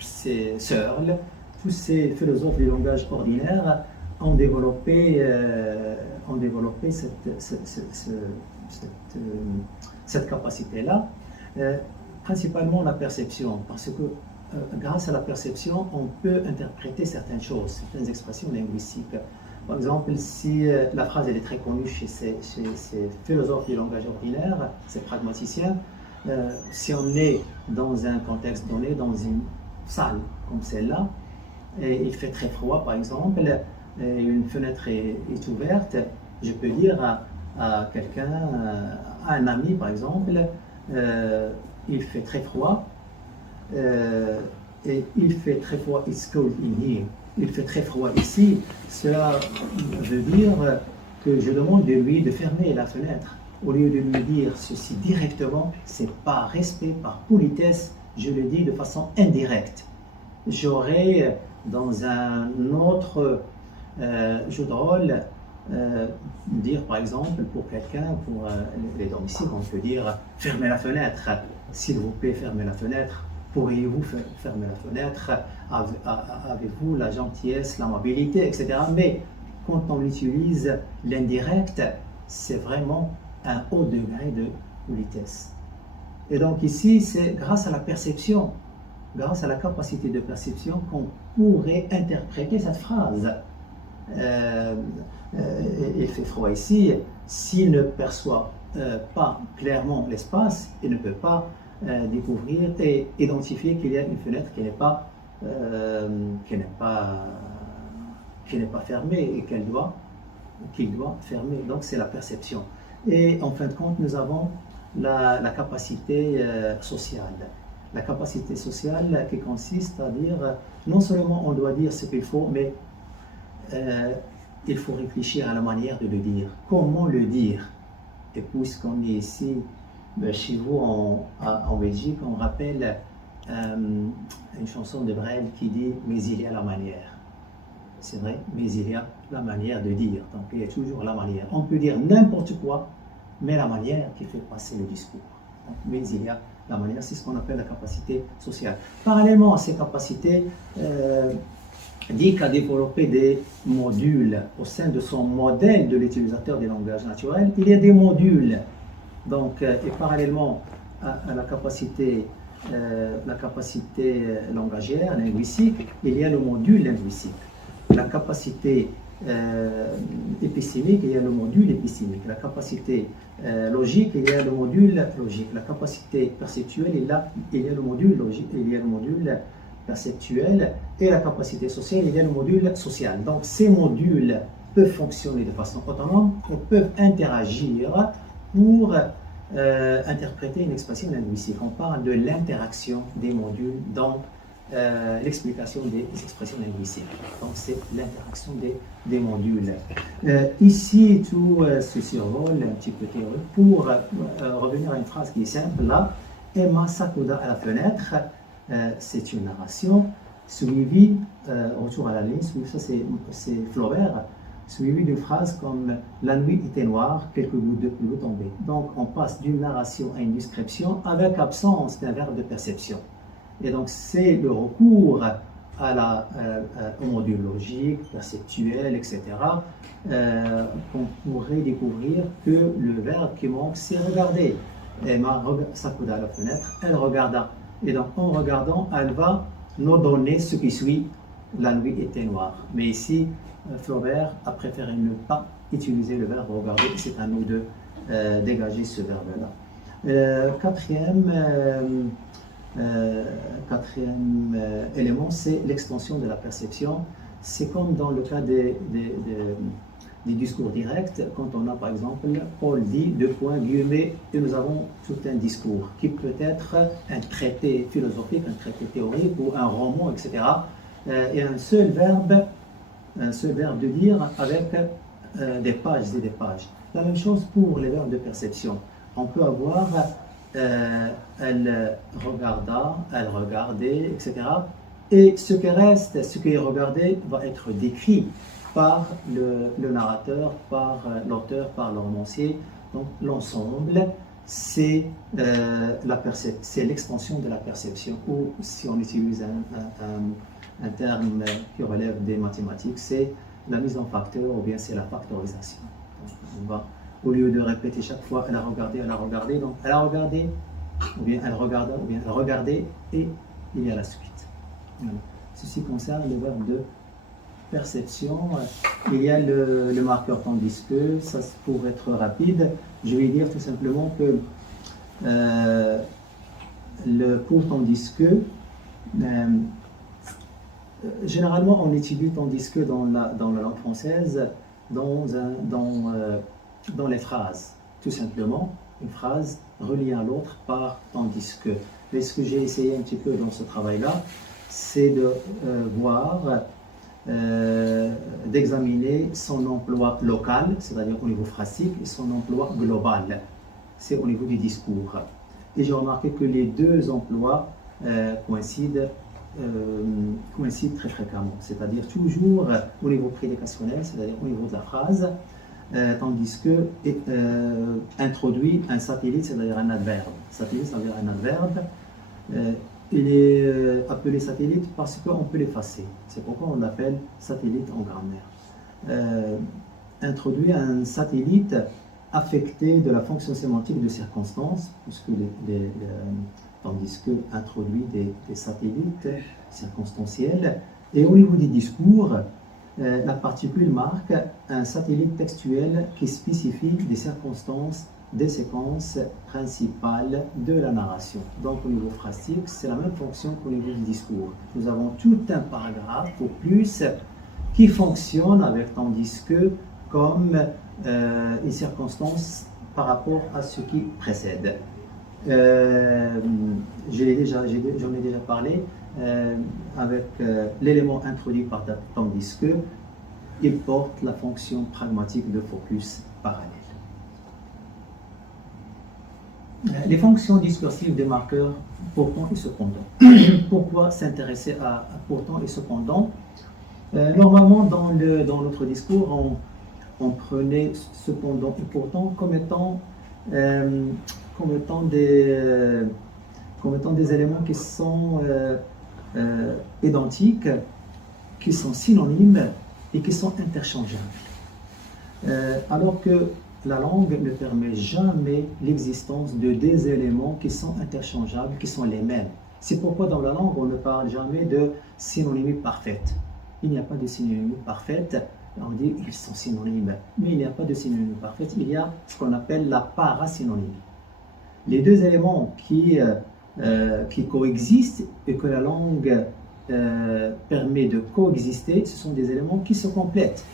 Searle, tous ces philosophes du langage ordinaire ont développé cette capacité-là, principalement la perception, parce que grâce à la perception, on peut interpréter certaines choses, certaines expressions linguistiques. Par exemple, si la phrase elle est très connue chez ces philosophes du langage ordinaire, ces pragmaticiens, si on est dans un contexte donné, dans une salle comme celle-là, et il fait très froid par exemple, et une fenêtre est ouverte, je peux dire à quelqu'un, à un ami par exemple, il fait très froid, et il fait très froid, it's cold in here. Il fait très froid ici, cela veut dire que je demande de lui de fermer la fenêtre. Au lieu de lui dire ceci directement, c'est par respect, par politesse, je le dis de façon indirecte. J'aurais dans un autre jeu de rôle, dire par exemple pour quelqu'un, pour les domiciles, on peut dire fermez la fenêtre, s'il vous plaît fermez la fenêtre. Pourriez-vous fermer la fenêtre? Avez-vous la gentillesse, l'amabilité, etc. Mais quand on utilise l'indirect, c'est vraiment un haut degré de politesse. Et donc ici, c'est grâce à la perception, grâce à la capacité de perception qu'on pourrait interpréter cette phrase. Il fait froid ici, s'il ne perçoit pas clairement l'espace, il ne peut pas découvrir et identifier qu'il y a une fenêtre qui n'est pas fermée et qu'il doit fermer. Donc c'est la perception. Et en fin de compte, nous avons la capacité sociale. La capacité sociale qui consiste à dire, non seulement on doit dire ce qu'il faut, mais il faut réfléchir à la manière de le dire. Comment le dire? Et puisqu'on est ici, chez vous en Belgique, on rappelle une chanson de Brel qui dit « Mais il y a la manière ». C'est vrai, mais il y a la manière de dire. Donc il y a toujours la manière. On peut dire n'importe quoi, mais la manière qui fait passer le discours. Donc, mais il y a la manière, c'est ce qu'on appelle la capacité sociale. Parallèlement à ces capacités, DIC a développé des modules au sein de son modèle de l'utilisateur des langages naturels. Il y a des modules, donc, et parallèlement à la capacité langagière, linguistique, il y a le module linguistique. La capacité épistémique, il y a le module épistémique. La capacité logique, il y a le module logique. La capacité perceptuelle, il y a le module logique, il y a le module perceptuel. Et la capacité sociale, il y a le module social. Donc ces modules peuvent fonctionner de façon autonome, ou peuvent interagir pour interpréter une expression linguistique. On parle de l'interaction des modules dans l'explication des expressions linguistiques. Donc c'est l'interaction des modules. Ici, tout se survole un petit peu théorique pour revenir à une phrase qui est simple là. Emma s'accouda à la fenêtre. C'est une narration suivie, retour à la ligne, ça c'est Flaubert, suivi d'une phrase comme « La nuit était noire, quelques gouttes de pluie tombaient ». Donc on passe d'une narration à une description avec absence d'un verbe de perception. Et donc c'est le recours au module logique, perceptuel, etc. Qu'on pourrait découvrir que le verbe qui manque, c'est regarder. Emma s'accouda à la fenêtre, elle regarda. Et donc en regardant, elle va nous donner ce qui suit. La nuit était noire. Mais ici, Flaubert a préféré ne pas utiliser le verbe regarder. C'est à nous de dégager ce verbe-là. Quatrième élément, c'est l'extension de la perception. C'est comme dans le cas des discours directs, quand on a par exemple Paul dit deux points guillemets et nous avons tout un discours qui peut être un traité philosophique, un traité théorique ou un roman, etc. Et un seul verbe de dire avec des pages et des pages. La même chose pour les verbes de perception. On peut avoir elle regarda, elle regardait, etc. Et ce qui reste, ce qui est regardé, va être décrit par le narrateur, par l'auteur, par le romancier. Donc l'ensemble, c'est l'expansion de la perception, ou si on utilise un terme qui relève des mathématiques, c'est la mise en facteur, ou bien c'est la factorisation. Donc, on va, au lieu de répéter chaque fois, elle a regardé, donc elle a regardé, ou bien elle regarda, ou bien elle regardait, et il y a la suite. Voilà. Ceci concerne le verbe de perception. Il y a le marqueur tandis que, ça pour être rapide, je vais dire tout simplement que pour tandis que, généralement on étudie tandis que dans la langue française dans les phrases, tout simplement, une phrase reliée à l'autre par tandis que. Et ce que j'ai essayé un petit peu dans ce travail-là, c'est de voir, d'examiner son emploi local, c'est-à-dire au niveau phrastique, et son emploi global, c'est au niveau du discours. Et j'ai remarqué que les deux emplois coïncident très fréquemment, c'est-à-dire toujours au niveau prédicationnel, c'est-à-dire au niveau de la phrase, tandis que introduit un satellite, c'est-à-dire un adverbe. Satellite, c'est-à-dire un adverbe. Il est appelé satellite parce qu'on peut l'effacer. C'est pourquoi on l'appelle satellite en grammaire. Introduit un satellite affecté de la fonction sémantique de circonstance, puisque tandis que introduit des satellites circonstanciels. Et au niveau des discours, la particule marque un satellite textuel qui spécifie des circonstances, des séquences principales de la narration. Donc au niveau phrastique, c'est la même fonction qu'au niveau du discours. Nous avons tout un paragraphe ou plus qui fonctionne avec tandis que comme une circonstance par rapport à ce qui précède. J'en ai déjà parlé avec l'élément introduit par tandis que il porte la fonction pragmatique de focus parallèle. Les fonctions discursives des marqueurs pourtant et cependant. Pourquoi s'intéresser à pourtant et cependant? Normalement, dans notre discours, on prenait cependant et pourtant comme étant des éléments qui sont identiques, qui sont synonymes et qui sont interchangeables. Alors que la langue ne permet jamais l'existence de des éléments qui sont interchangeables, qui sont les mêmes. C'est pourquoi dans la langue, on ne parle jamais de synonymie parfaite. Il n'y a pas de synonymie parfaite. On dit ils sont synonymes, mais il n'y a pas de synonyme parfaite. Il y a ce qu'on appelle la parasynonymie. Les deux éléments qui coexistent et que la langue permet de coexister, ce sont des éléments qui se complètent.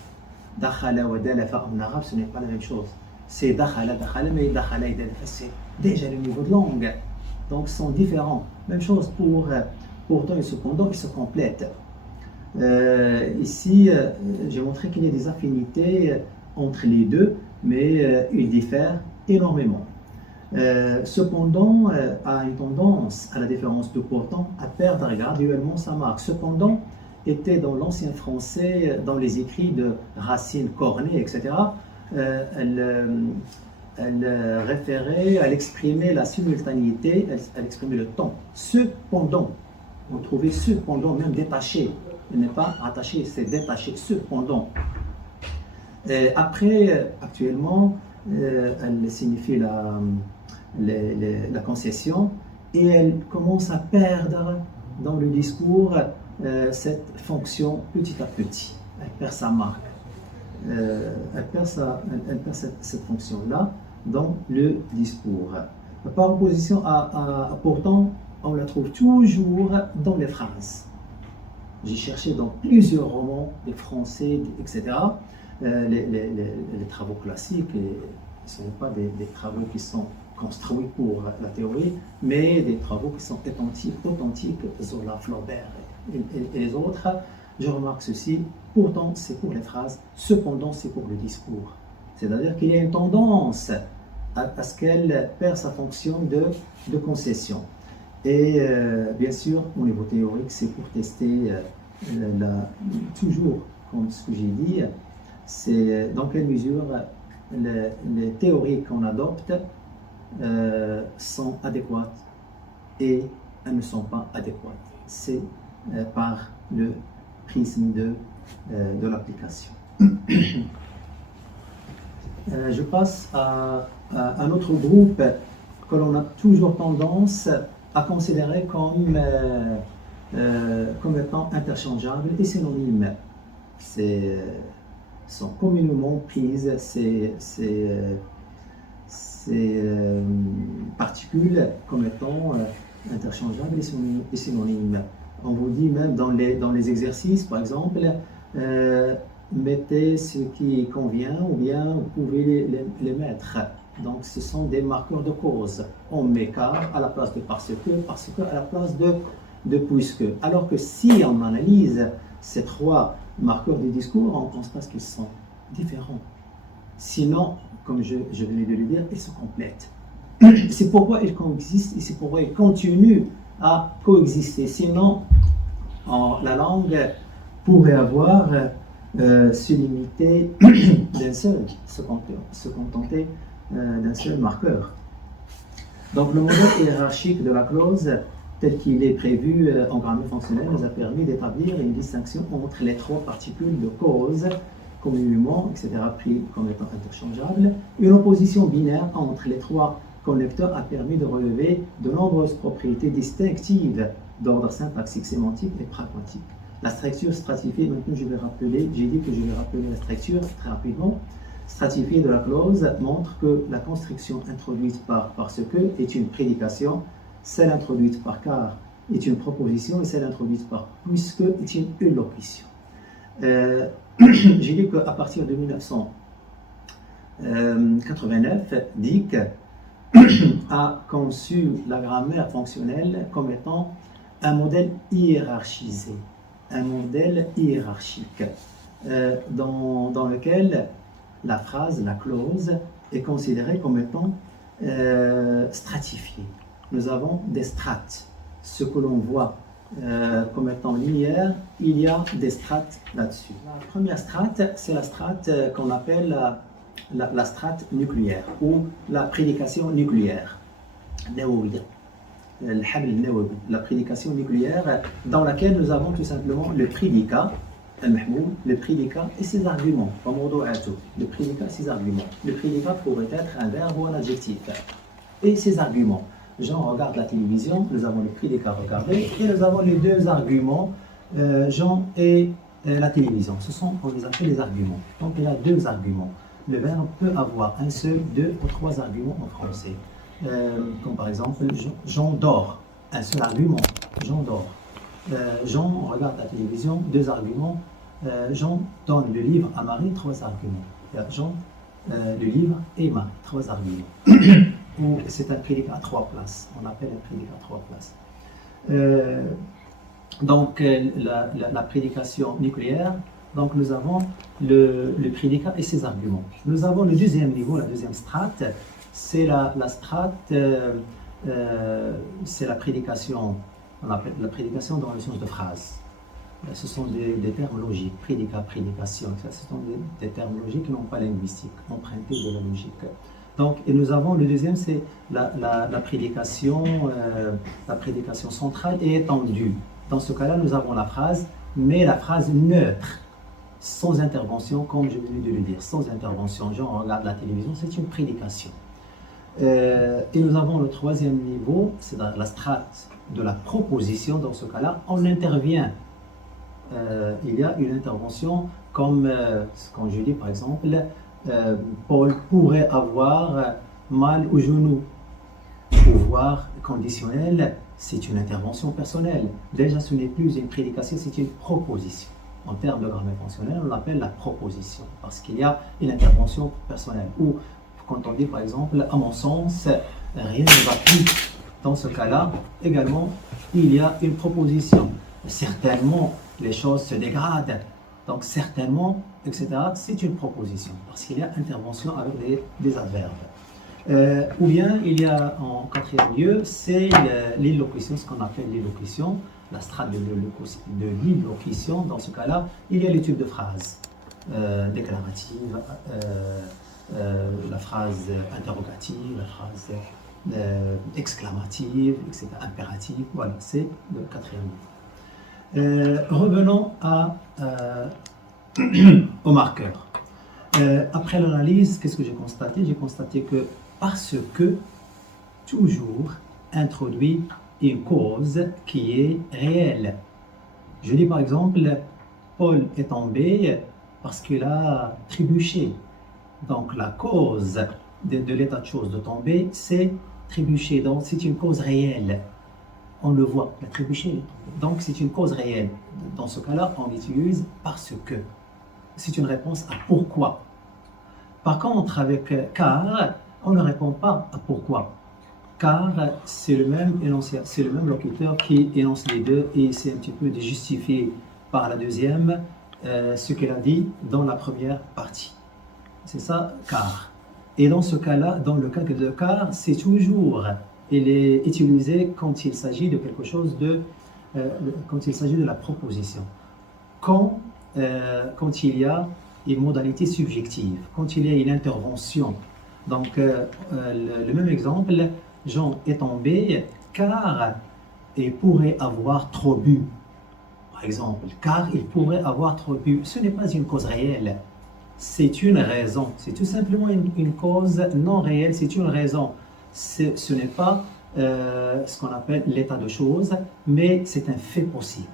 Dakhala wa dalafa en arabe, ce n'est pas la même chose. C'est dakhala, mais dakhala et dalafa, c'est déjà le niveau de langue. Donc, ils sont différents. Même chose pour pourtant et cependant, ils se complètent. Ici, j'ai montré qu'il y a des affinités entre les deux, mais ils diffèrent énormément. Cependant, a une tendance, à la différence de pourtant, à perdre graduellement sa marque. Cependant, était dans l'ancien français, dans les écrits de Racine, Corneille, etc., elle référait, elle exprimait la simultanéité, elle exprimait le temps. Cependant, vous trouvez cependant même détaché, il n'est pas attaché, c'est détaché, cependant. Après, actuellement, elle signifie la concession et elle commence à perdre dans le discours cette fonction petit à petit. Elle perd sa marque. Elle perd cette fonction-là dans le discours. Par opposition pourtant, on la trouve toujours dans les phrases. J'ai cherché dans plusieurs romans, des français, etc., les travaux classiques, ce ne sont pas des travaux qui sont construits pour la théorie, mais des travaux qui sont authentiques, Zola, Flaubert et les autres. Je remarque ceci, pourtant c'est pour les phrases, cependant c'est pour le discours. C'est-à-dire qu'il y a une tendance à ce qu'elle perd sa fonction de concession. Et bien sûr, au niveau théorique, c'est pour tester toujours, comme ce que j'ai dit, c'est dans quelle mesure les théories qu'on adopte sont adéquates et elles ne sont pas adéquates. C'est par le prisme de l'application. Je passe à un autre groupe que l'on a toujours tendance à considérer comme étant interchangeables et synonymes. Sont communément prises ces particules comme étant interchangeables et synonymes. On vous dit même dans les exercices, par exemple, mettez ce qui convient ou bien vous pouvez les mettre. Donc ce sont des marqueurs de cause. On met car à la place de parce que à la place de puisque. Alors que si on analyse ces trois marqueurs du discours, on constate qu'ils sont différents. Sinon, comme je venais de le dire, ils se complètent. C'est pourquoi ils coexistent et c'est pourquoi ils continuent à coexister. Sinon, la langue pourrait se limiter d'un seul, se contenter d'un seul marqueur. Donc le modèle hiérarchique de la clause, tel qu'il est prévu en grammaire fonctionnelle, nous a permis d'établir une distinction entre les trois particules de cause, communément, etc., pris comme étant interchangeables. Une opposition binaire entre les trois connecteurs a permis de relever de nombreuses propriétés distinctives d'ordre syntaxique, sémantique et pragmatique. La structure stratifiée, maintenant j'ai dit que je vais rappeler la structure très rapidement. Stratifiée de la clause montre que la construction introduite par parce que est une prédication, celle introduite par car est une proposition et celle introduite par puisque est une élocution. J'ai dit qu'à partir de 1989, Dick a conçu la grammaire fonctionnelle comme étant un modèle hiérarchisé, un modèle hiérarchique dans lequel la phrase, la clause, est considérée comme étant stratifiée. Nous avons des strates. Ce que l'on voit comme étant linéaire, il y a des strates là-dessus. La première strate, c'est la strate qu'on appelle la strate nucléaire ou la prédication nucléaire. La prédication nucléaire dans laquelle nous avons tout simplement le prédicat, le prédicat et ses arguments. Le prédicat et ses arguments. Le prédicat pourrait être un verbe ou un adjectif. Et ses arguments. Jean regarde la télévision, nous avons le prédicat regarder et nous avons les deux arguments, Jean et la télévision. On les appelle les arguments. Donc il y a deux arguments. Le verbe peut avoir un seul, deux ou trois arguments en français. Comme par exemple, Jean dort. Un seul argument, Jean dort. Jean regarde la télévision, deux arguments. Jean donne le livre à Marie, trois arguments. Jean, le livre et Marie, trois arguments. Ou c'est un prédicat à trois places. On appelle un prédicat à trois places. Donc, la prédication nucléaire, donc nous avons le prédicat et ses arguments. Nous avons le deuxième niveau, la deuxième strate, c'est la strate, c'est la prédication, on appelle la prédication dans le sens de phrase. Ce sont des termes logiques, prédicat, prédication, ce sont des termes logiques non pas linguistiques, empruntés de la logique. Donc, et nous avons le deuxième, c'est la prédication centrale et étendue. Dans ce cas-là, nous avons la phrase, mais la phrase neutre, sans intervention, comme je venais de le dire, sans intervention. Genre, on regarde la télévision, c'est une prédication. Et nous avons le troisième niveau, c'est la strate de la proposition. Dans ce cas-là, on intervient. Il y a une intervention comme quand je dis par exemple Paul pourrait avoir mal au genou. Pouvoir conditionnel, c'est une intervention personnelle. Déjà, ce n'est plus une prédication, c'est une proposition. En termes de grammaire fonctionnelle, on l'appelle la proposition parce qu'il y a une intervention personnelle. Ou quand on dit par exemple, à mon sens, rien ne va plus. Dans ce cas-là, également, il y a une proposition. Certainement, les choses se dégradent. Donc, certainement, etc., c'est une proposition, parce qu'il y a intervention avec des adverbes. Ou bien, il y a en quatrième lieu, c'est l'élocution, ce qu'on appelle l'élocution, la strate de l'élocution. Dans ce cas-là, il y a les types de phrases déclaratives, la phrase interrogative, la phrase exclamative, etc., impérative. Voilà, c'est le quatrième niveau. Revenons au marqueur. Après l'analyse, qu'est-ce que j'ai constaté? J'ai constaté que parce que toujours introduit une cause qui est réelle. Je dis par exemple, Paul est tombé parce qu'il a trébuché. Donc la cause de l'état de choses de tomber, c'est trébucher. Donc c'est une cause réelle. On le voit, il a trébuché. Donc c'est une cause réelle. Dans ce cas-là, on utilise parce que. C'est une réponse à pourquoi. Par contre, avec car, on ne répond pas à pourquoi. Car c'est le même énoncé, c'est le même locuteur qui énonce les deux et c'est un petit peu de justifier par la deuxième ce qu'elle a dit dans la première partie. C'est ça, car. Et dans ce cas-là, dans le cas de car, c'est toujours, il est utilisé quand il s'agit de quelque chose de, quand il s'agit de la proposition. Quand il y a une modalité subjective, quand il y a une intervention. Donc, le même exemple, Jean est tombé car il pourrait avoir trop bu. Par exemple, car il pourrait avoir trop bu. Ce n'est pas une cause réelle, c'est une raison. C'est tout simplement une cause non réelle, c'est une raison. Ce n'est pas ce qu'on appelle l'état de choses, mais c'est un fait possible.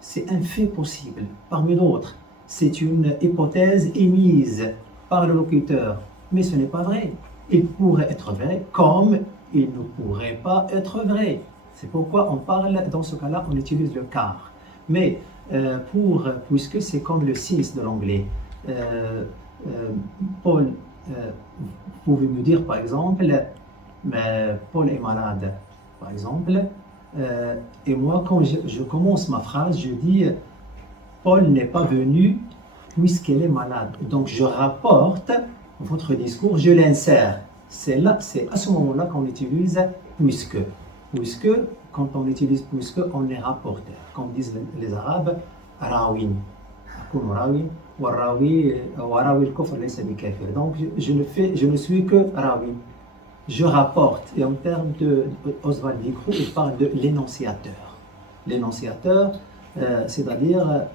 C'est un fait possible, parmi d'autres. C'est une hypothèse émise par le locuteur, mais ce n'est pas vrai. Il pourrait être vrai comme il ne pourrait pas être vrai. C'est pourquoi on parle, dans ce cas-là, on utilise le car. Mais puisque c'est comme le since de l'anglais, Paul, vous pouvez me dire par exemple, Paul est malade, par exemple. Et moi, quand je commence ma phrase, je dis Paul n'est pas venu puisqu'elle est malade. Donc je rapporte votre discours, je l'insère. C'est à ce moment-là qu'on utilise puisque. puisque, quand on utilise puisque, on est rapporteur. Comme disent les Arabes, rawin. أكون راوي والراوي وراوي الكفر ليس بكافر. Donc je ne suis que rawi. Je rapporte. Et en termes de Oswald Dicrou, il parle de l'énonciateur. L'énonciateur, c'est-à-dire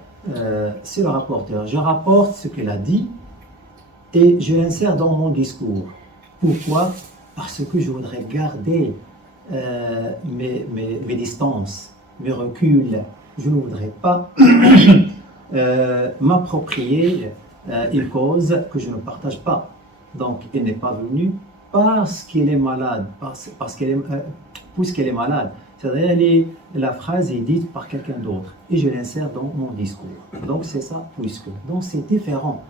c'est le rapporteur. Je rapporte ce qu'il a dit et je l'insère dans mon discours. Pourquoi? Parce que je voudrais garder mes distances, mes reculs. Je ne voudrais pas m'approprier une cause que je ne partage pas. Donc, il n'est pas venu parce qu'il est malade, puisqu'elle est malade. C'est-à-dire, la phrase est dite par quelqu'un d'autre et je l'insère dans mon discours. Donc, c'est ça, puisque. Donc, c'est différent.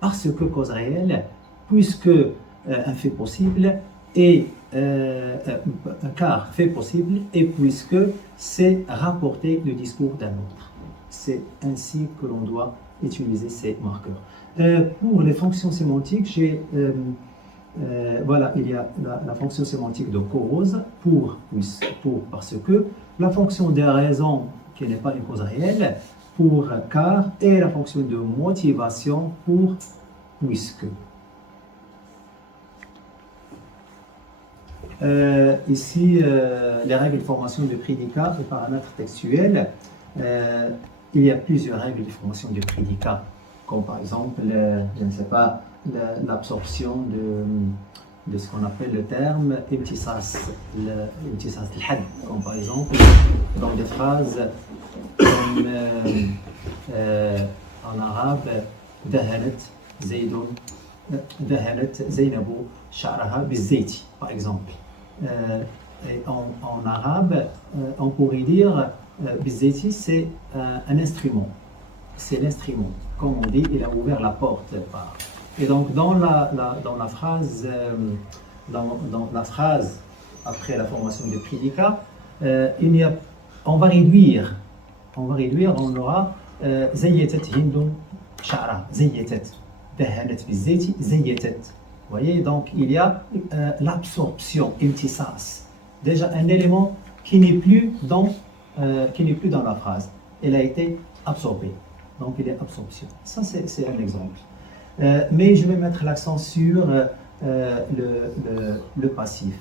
Parce que cause réelle, puisque un fait possible et car fait possible et puisque c'est rapporter le discours d'un autre. C'est ainsi que l'on doit utiliser ces marqueurs. Pour les fonctions sémantiques, voilà, il y a la fonction sémantique de cause pour parce que, la fonction de raison qui n'est pas une cause réelle pour car et la fonction de motivation pour puisque. Ici, les règles de formation de prédicat et paramètres textuels. Il y a plusieurs règles de formation de prédicat, comme par exemple, je ne sais pas, l'absorption de ce qu'on appelle le terme imtisas al-had, comme par exemple dans des phrases comme en arabe dahanat Zainabu sha'raha bizayti, par exemple. Et en arabe, on pourrait dire bizayti, c'est un instrument. C'est l'instrument. Comme on dit, il a ouvert la porte. Et donc, dans la phrase après la formation de prédicat, on va réduire, on aura zayyatat hindun sha'ra, zayyatat, dahanat bizayti, zayyatat. Vous voyez, donc il y a l'absorption, imtisas. Déjà un élément qui n'est plus dans la phrase. Elle a été absorbée. Donc il y a absorption. Ça, c'est un exemple. Mais je vais mettre l'accent sur le passif.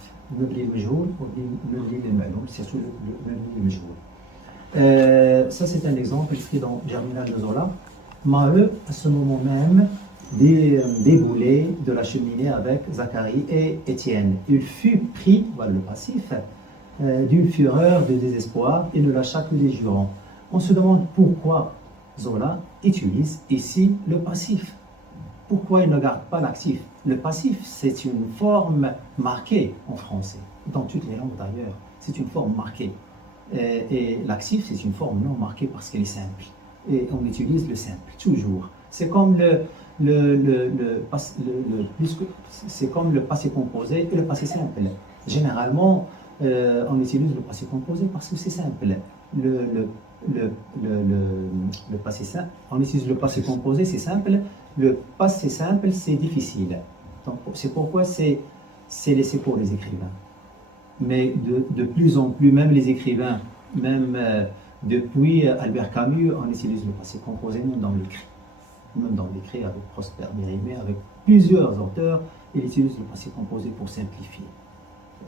Ça, c'est un exemple écrit dans Germinal de Zola. Maheu, à ce moment même, déboulé de la cheminée avec Zacharie et Étienne. Il fut pris, voilà le passif, d'une fureur, de désespoir et ne lâcha que des jurons. On se demande pourquoi Zola utilise ici le passif. Pourquoi il ne garde pas l'actif? Le passif, c'est une forme marquée en français, dans toutes les langues d'ailleurs. C'est une forme marquée. Et l'actif, c'est une forme non marquée parce qu'elle est simple. Et on utilise le simple, toujours. C'est comme c'est comme le passé composé et le passé simple. Généralement, on utilise le passé composé parce que c'est simple. Le passé simple, on utilise le passé composé, c'est simple. Le passé simple, c'est difficile. Donc, c'est pourquoi c'est laissé pour les écrivains. Mais de plus en plus, même les écrivains, même depuis Albert Camus, on utilise le passé composé même dans l'écrit. Même dans l'écrit avec Prosper Mérimée, avec plusieurs auteurs, ils utilisent le passé composé pour simplifier.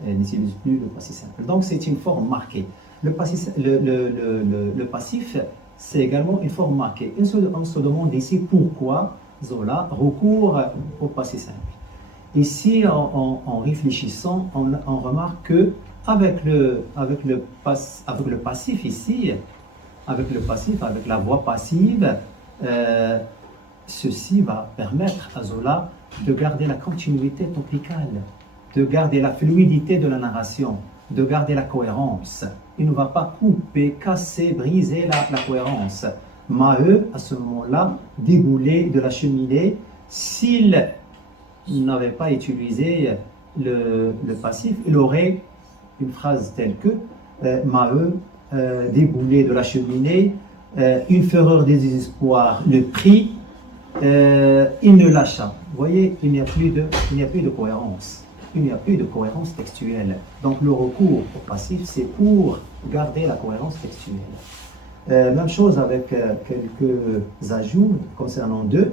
Ils n'utilisent plus le passé simple. Donc c'est une forme marquée. Le passif, c'est également une forme marquée. On se demande ici pourquoi Zola recourt au passé simple. Ici, en réfléchissant, on remarque que avec le passif ici, avec la voix passive, ceci va permettre à Zola de garder la continuité topicale, de garder la fluidité de la narration, de garder la cohérence. Il ne va pas couper, casser, briser la cohérence. Maheu, à ce moment-là, déboulé de la cheminée, s'il n'avait pas utilisé le passif, il aurait une phrase telle que Maheu, déboulé de la cheminée, une fureur de désespoir le prit, il ne lâcha. Vous voyez, il n'y a plus de cohérence. il n'y a plus de cohérence textuelle. Donc le recours au passif, c'est pour garder la cohérence textuelle. Même chose avec quelques ajouts concernant deux.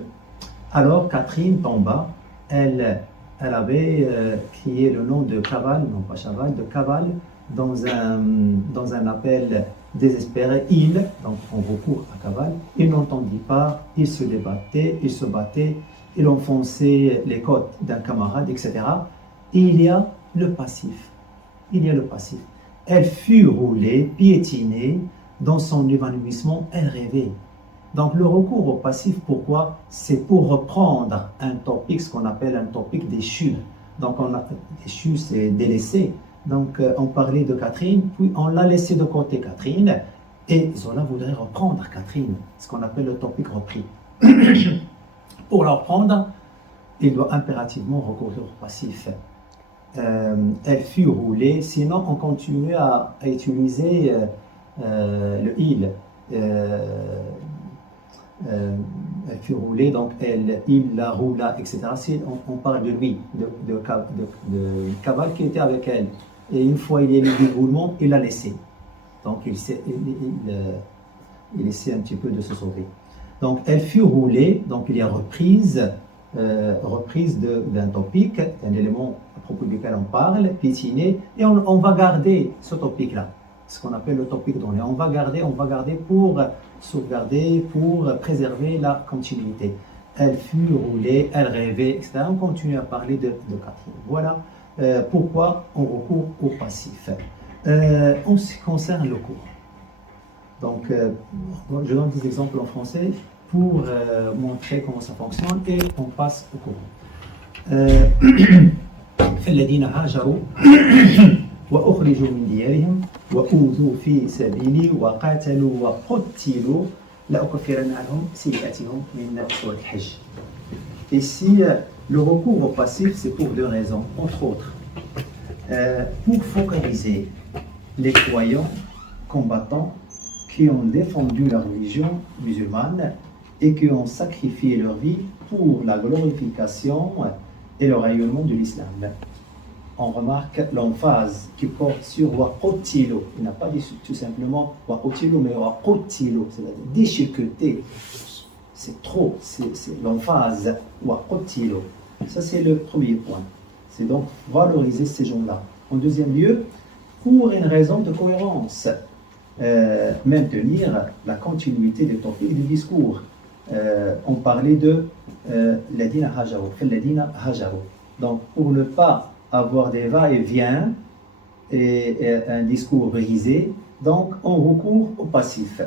Alors Catherine tomba, elle avait crié le nom de Caval, non pas Chaval, de Caval, dans un appel désespéré. Donc on recourt à Caval, il n'entendit pas, il se débattait, il se battait, il enfonçait les côtes d'un camarade, etc. Et il y a le passif. Elle fut roulée, piétinée, dans son évanouissement, elle rêvait. Donc le recours au passif, pourquoi? C'est pour reprendre un topic, ce qu'on appelle un topic déchu. Donc déchu, c'est délaissé. Donc on parlait de Catherine, puis on l'a laissé de côté Catherine, et Zola voudrait reprendre Catherine, ce qu'on appelle le topic repris. Pour la reprendre, il doit impérativement recourir au passif. Elle fut roulée, sinon on continue à utiliser le il. Elle fut roulée, donc il la roula, etc. Si on parle de lui, de Caval qui était avec elle. Et une fois il y a eu le déroulement, il l'a laissé. Donc il essaie un petit peu de se sauver. Donc elle fut roulée, donc il y a reprise d'un topic, d'un élément à propos duquel on parle, piétiné, et on va garder ce topic-là, ce qu'on appelle le topic donné. On va garder pour sauvegarder, pour préserver la continuité. Elle fut roulée, elle rêvait, etc. On continue à parler de Catherine. Voilà pourquoi on recourt au passif. En ce qui concerne le cours. Donc, je donne des exemples en français pour montrer comment ça fonctionne et on passe au cours. فالذين هاجروا وأخرجوا من ديارهم وأوذوا في سبيلي وقاتلوا وقتلوا لأكفرن عنهم سيئاتهم من سورة الحج. Ici, le recours au passif, c'est pour deux raisons, entre autres. Pour focaliser les croyants combattants qui ont défendu la religion musulmane et qui ont sacrifié leur vie pour la glorification et le rayonnement de l'islam. On remarque l'emphase qui porte sur waqotilo. Il n'a pas dit tout simplement waqotilo, mais waqotilo, c'est-à-dire déchiqueter. C'est trop, c'est l'emphase waqotilo. Ça, c'est le premier point. C'est donc valoriser ces gens-là. En deuxième lieu, pour une raison de cohérence, maintenir la continuité des topics et du discours. On parlait de Ladina Hajaru, Ladina Hajaru. Donc, pour ne pas avoir des va-et-vient et un discours brisé, donc on recourt au passif.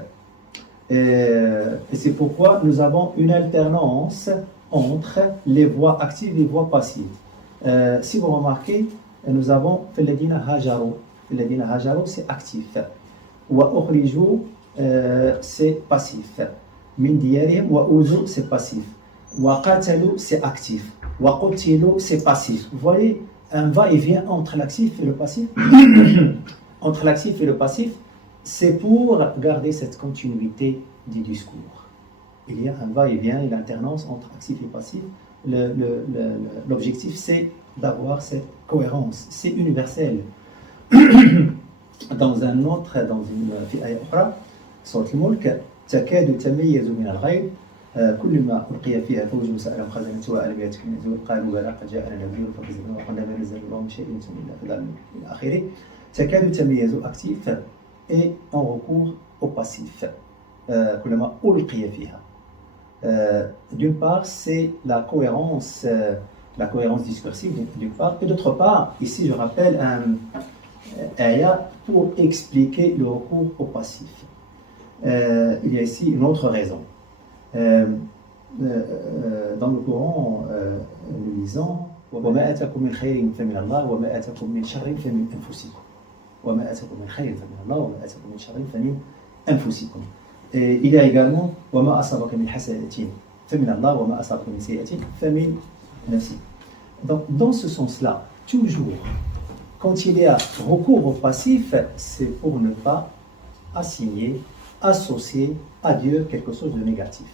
Et c'est pourquoi nous avons une alternance entre les voix actives et les voix passives. Si vous remarquez, nous avons Ladina Hajaru. Ladina Hajaru, c'est actif. Wa ukhriju, c'est passif. Min diyarihim wa uzu, c'est passif. Wa qatalu, c'est actif. Wa qutilu, c'est passif. Vous voyez un va-et-vient entre l'actif et le passif. Entre l'actif et le passif, c'est pour garder cette continuité du discours. Il y a un va-et-vient et l'alternance entre actif et passif. L'objectif, c'est d'avoir cette cohérence. C'est universel. Dans une آية أخرى سورة الملك تكاد تميز من الغيظ كلما ألقي فيها فوج سألهم خزنتها ألم يأتكم نذير قالوا بلى قد جاءنا نذير فكذبنا وقلنا ما نزل الله من شيء إلا كذلك إلى آخره. تكاد تميز actif et en recours au passif كلما ألقي فيها. D'une part, c'est la cohérence discursive d'une part, et d'autre part, ici je rappelle un ayah pour expliquer le recours au passif. Il y a ici une autre raison. Dans le Coran, nous lisons وَمَا أَتَكُم مِّنْ خَيْرٍ فَمِنَ اللَّهِ وَمَا أَتَكُم مِّن شَرٍّ فَمِنْ أَنفُسِكُمْ. وَمَا أَتَكُم مِّنْ خَيْرٍ فَمِنَ اللَّهِ وَمَا أَتَكُم مِّن شَرٍّ فَمِنْ أَنفُسِكُمْ. Et il y a également وَمَا أَصَابَكَ مِنْ حَسَنَةٍ فَمِنَ اللَّهِ وَمَا أَصَابَكَ مِنْ سَيِّئَةٍ فَمِنْ نَفْسِكَ. Donc, dans ce sens-là, toujours, quand il y a recours au passif, c'est pour ne pas assigner, associer à Dieu quelque chose de négatif,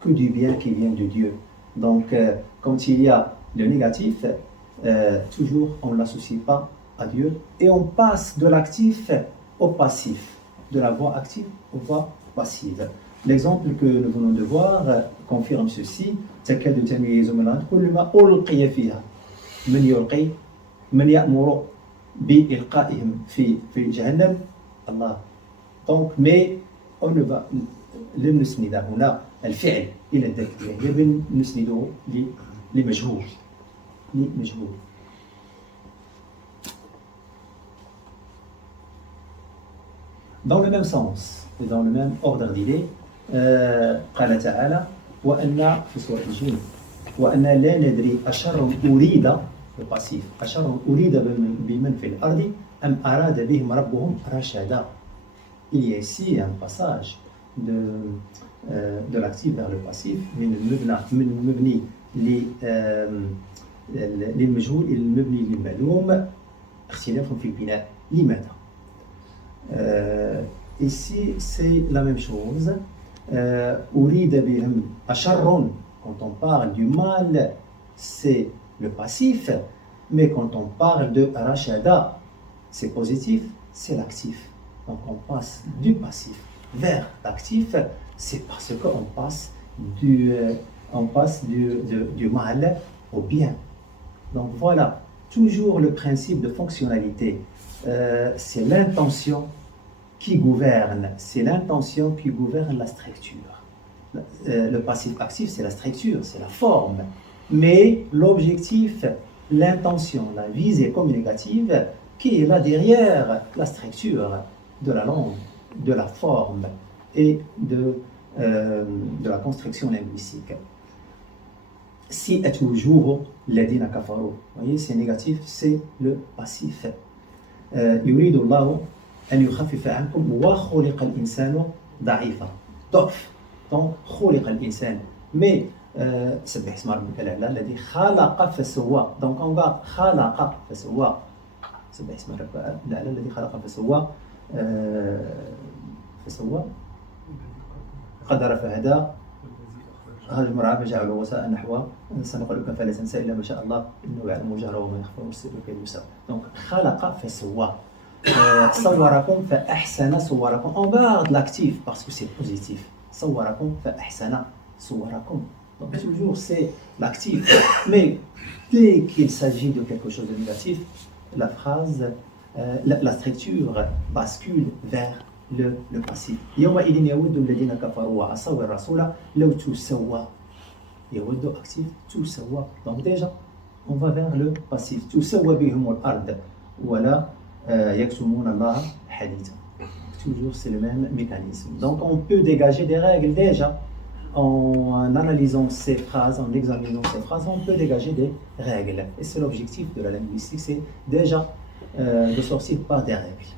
que du bien qui vient de Dieu. Donc, quand il y a le négatif, toujours on ne l'associe pas à Dieu et on passe de l'actif au passif, de la voie active aux voies passives. L'exemple que nous venons de voir confirme ceci. تكاد تميز من كل ما ألقي فيها من يلقي من يأمر بإلقائهم في جهنم الله. Donc mais on ne va لم نسند هنا الفعل إلى الذات يجب نسنده لمجهول. Dans le même sens et dans le même ordre d'idées, قال تعالى وأن في سورة الجن وأن لا ندري أشر أريد الباسيف أشر أريد بمن في الأرض أم أراد بهم ربهم رشدا. Il y a ici un passage de l'actif vers le passif من المبني للمجهول إلى المبني للمعلوم اختلاف في البناء. لماذا؟ Ici, c'est la même chose. أريد بهم أشر, quand on parle du mal, c'est le passif. Mais quand on parle de rachada, c'est positif, c'est l'actif. Donc on passe du passif vers l'actif, c'est parce qu'on passe du mal au bien. Donc voilà, toujours le principe de fonctionnalité. C'est l'intention qui gouverne, c'est l'intention qui gouverne la structure. Le passif actif, c'est la structure, c'est la forme. Mais l'objectif, l'intention, la visée communicative, qui est là derrière la structure de la langue, de la forme et de la construction linguistique. Si atwujuhu ladina kafaru, vous voyez, c'est négatif, c'est le passif. يريد الله أن يخفف عنكم وخلق الإنسان ضعيفا. ضعف. Donc خلق الإنسان. Mais سبح اسم ربك الأعلى الذي خلق فسوى. Donc on garde خلق فسوى. سبح اسم ربك الأعلى الذي خلق فسوى. فسوى. قدر فهدى. هذا المرعى فجعل غثاء نحوه سنقرئك فلا تنسى إلا ما شاء الله إنه يعلم الجهر وما يخفى والسر كيف يسر. Donc خلق فسوى. صوركم فأحسن صوركم. On garde l'actif parce que c'est positif. صوركم فأحسن صوركم. Donc toujours c'est l'actif. Mais dès qu'il s'agit de quelque chose de négatif, la phrase, la structure bascule vers le passif. يومئذ يود الذين كفروا وعصوا الرسول لو تسوى. يود actif تسوى. Donc déjà on va vers le passif. تسوى بهم الأرض ولا يكتمون الله حديثا. Toujours c'est le même mécanisme. Donc on peut dégager des règles déjà. En analysant ces phrases, en examinant ces phrases, on peut dégager des règles. Et c'est l'objectif de la linguistique, c'est déjà de sortir par des règles.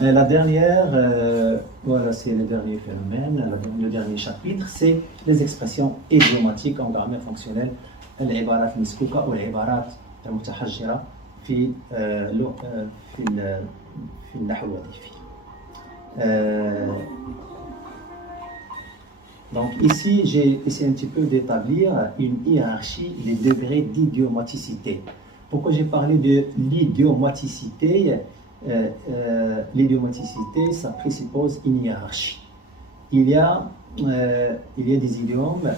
La dernière, voilà, c'est le dernier phénomène, le dernier chapitre, c'est les expressions idiomatiques en grammaire fonctionnelle, العبارات المسكوكة والعبارات المتحجرة في النحو الوظيفي. Donc ici, j'ai essayé un petit peu d'établir une hiérarchie des degrés d'idiomaticité. Pourquoi j'ai parlé de l'idiomaticité? L'idiomaticité, ça présuppose une hiérarchie. Il y a des idiomes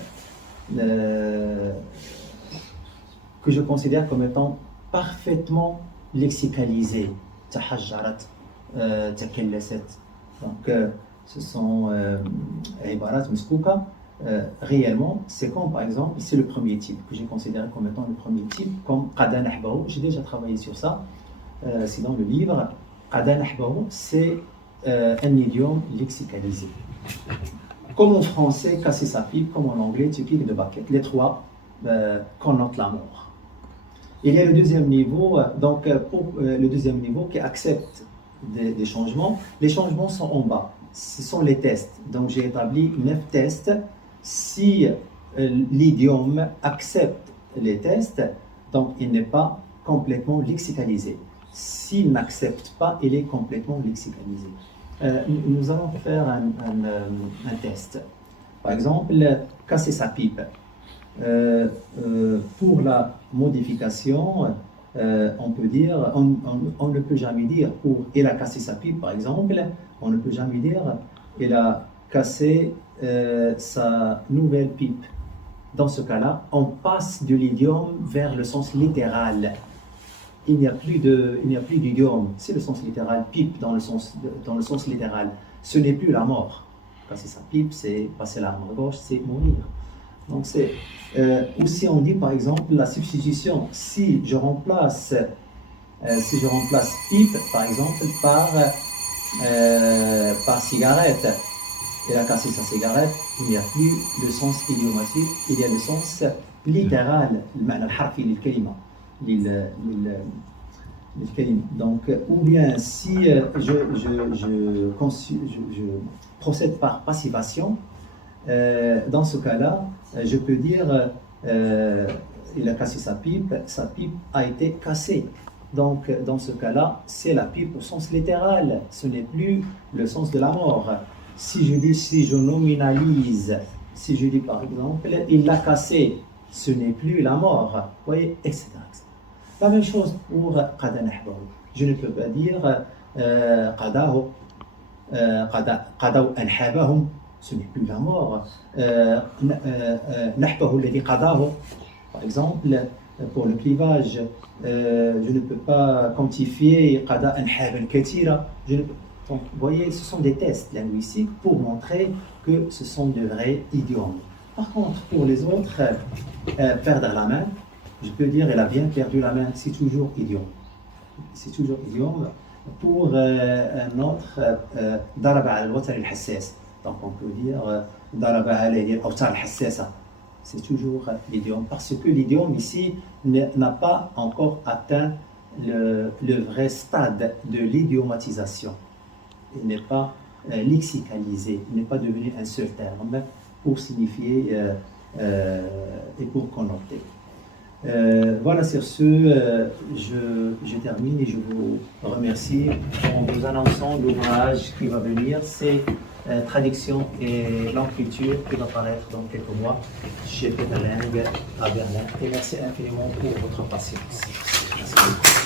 que je considère comme étant parfaitement lexicalisés. تحجرت, تكلست. Donc ce sont ibarat muskouka. Réellement, c'est comme par exemple, c'est le premier type que j'ai considéré comme étant le premier type, comme qada nahbahu. J'ai déjà travaillé sur ça. C'est dans le livre. Qada nahbahu, c'est un idiome lexicalisé. Comme en français, casser sa pipe, comme en anglais, tu piques de baquette. Les trois connotent la mort. Il y a le deuxième niveau, donc pour le deuxième niveau qui accepte des changements. Les changements sont en bas. Ce sont les tests. Donc j'ai établi 9 tests. Si l'idiome accepte les tests, donc il n'est pas complètement lexicalisé. S'il n'accepte pas, il est complètement lexicalisé. Nous allons faire un test. Par exemple, casser sa pipe. Pour la modification, on peut dire, on ne peut jamais dire pour il a cassé sa pipe, par exemple, on ne peut jamais dire il a cassé sa nouvelle pipe. Dans ce cas-là, on passe de l'idiome vers le sens littéral. Il n'y a plus d'idiome, c'est le sens littéral, pipe dans le sens littéral. Ce n'est plus la mort. Casser sa pipe, c'est passer l'arme à gauche, c'est mourir. Donc c'est aussi on dit par exemple la substitution. Si je remplace pipe par exemple par cigarette, il a cassé sa cigarette, il n'y a plus le sens idiomatique, il y a le sens littéral, المعنى الحرفي للكلمة. Donc, ou bien si je procède par passivation, dans ce cas-là, je peux dire il a cassé sa pipe a été cassée. Donc, dans ce cas-là, c'est la pipe au sens littéral, ce n'est plus le sens de la mort. Si je nominalise, si je dis par exemple, il l'a cassé, ce n'est plus la mort, vous voyez, etc. La même chose pour qada nahbahu. Je ne peux pas dire qadaw anhabahum, ce n'est plus la mort. Nahbahu alladhi qadahu, par exemple, pour le clivage, je ne peux pas quantifier qada anhaban kathira. Donc, vous voyez, ce sont des tests linguistiques pour montrer que ce sont de vrais idiomes. Par contre, pour les autres, perdre la main, je peux dire elle a bien perdu la main, c'est toujours idiome. C'est toujours idiome. Pour un autre, daraba al-watar al-hassas. Donc, on peut dire daraba alayhi al-awtar al-hassasa. C'est toujours l'idiome, parce que l'idiome ici n'a pas encore atteint le vrai stade de l'idiomatisation. Il n'est pas lexicalisé, il n'est pas devenu un seul terme pour signifier et pour connoter. Voilà, sur ce, je termine et je vous remercie en vous annonçant l'ouvrage qui va venir. C'est Traduction et l'écriture qui va paraître dans quelques mois chez Peter Lang à Berlin. Et merci infiniment pour votre patience. Merci beaucoup.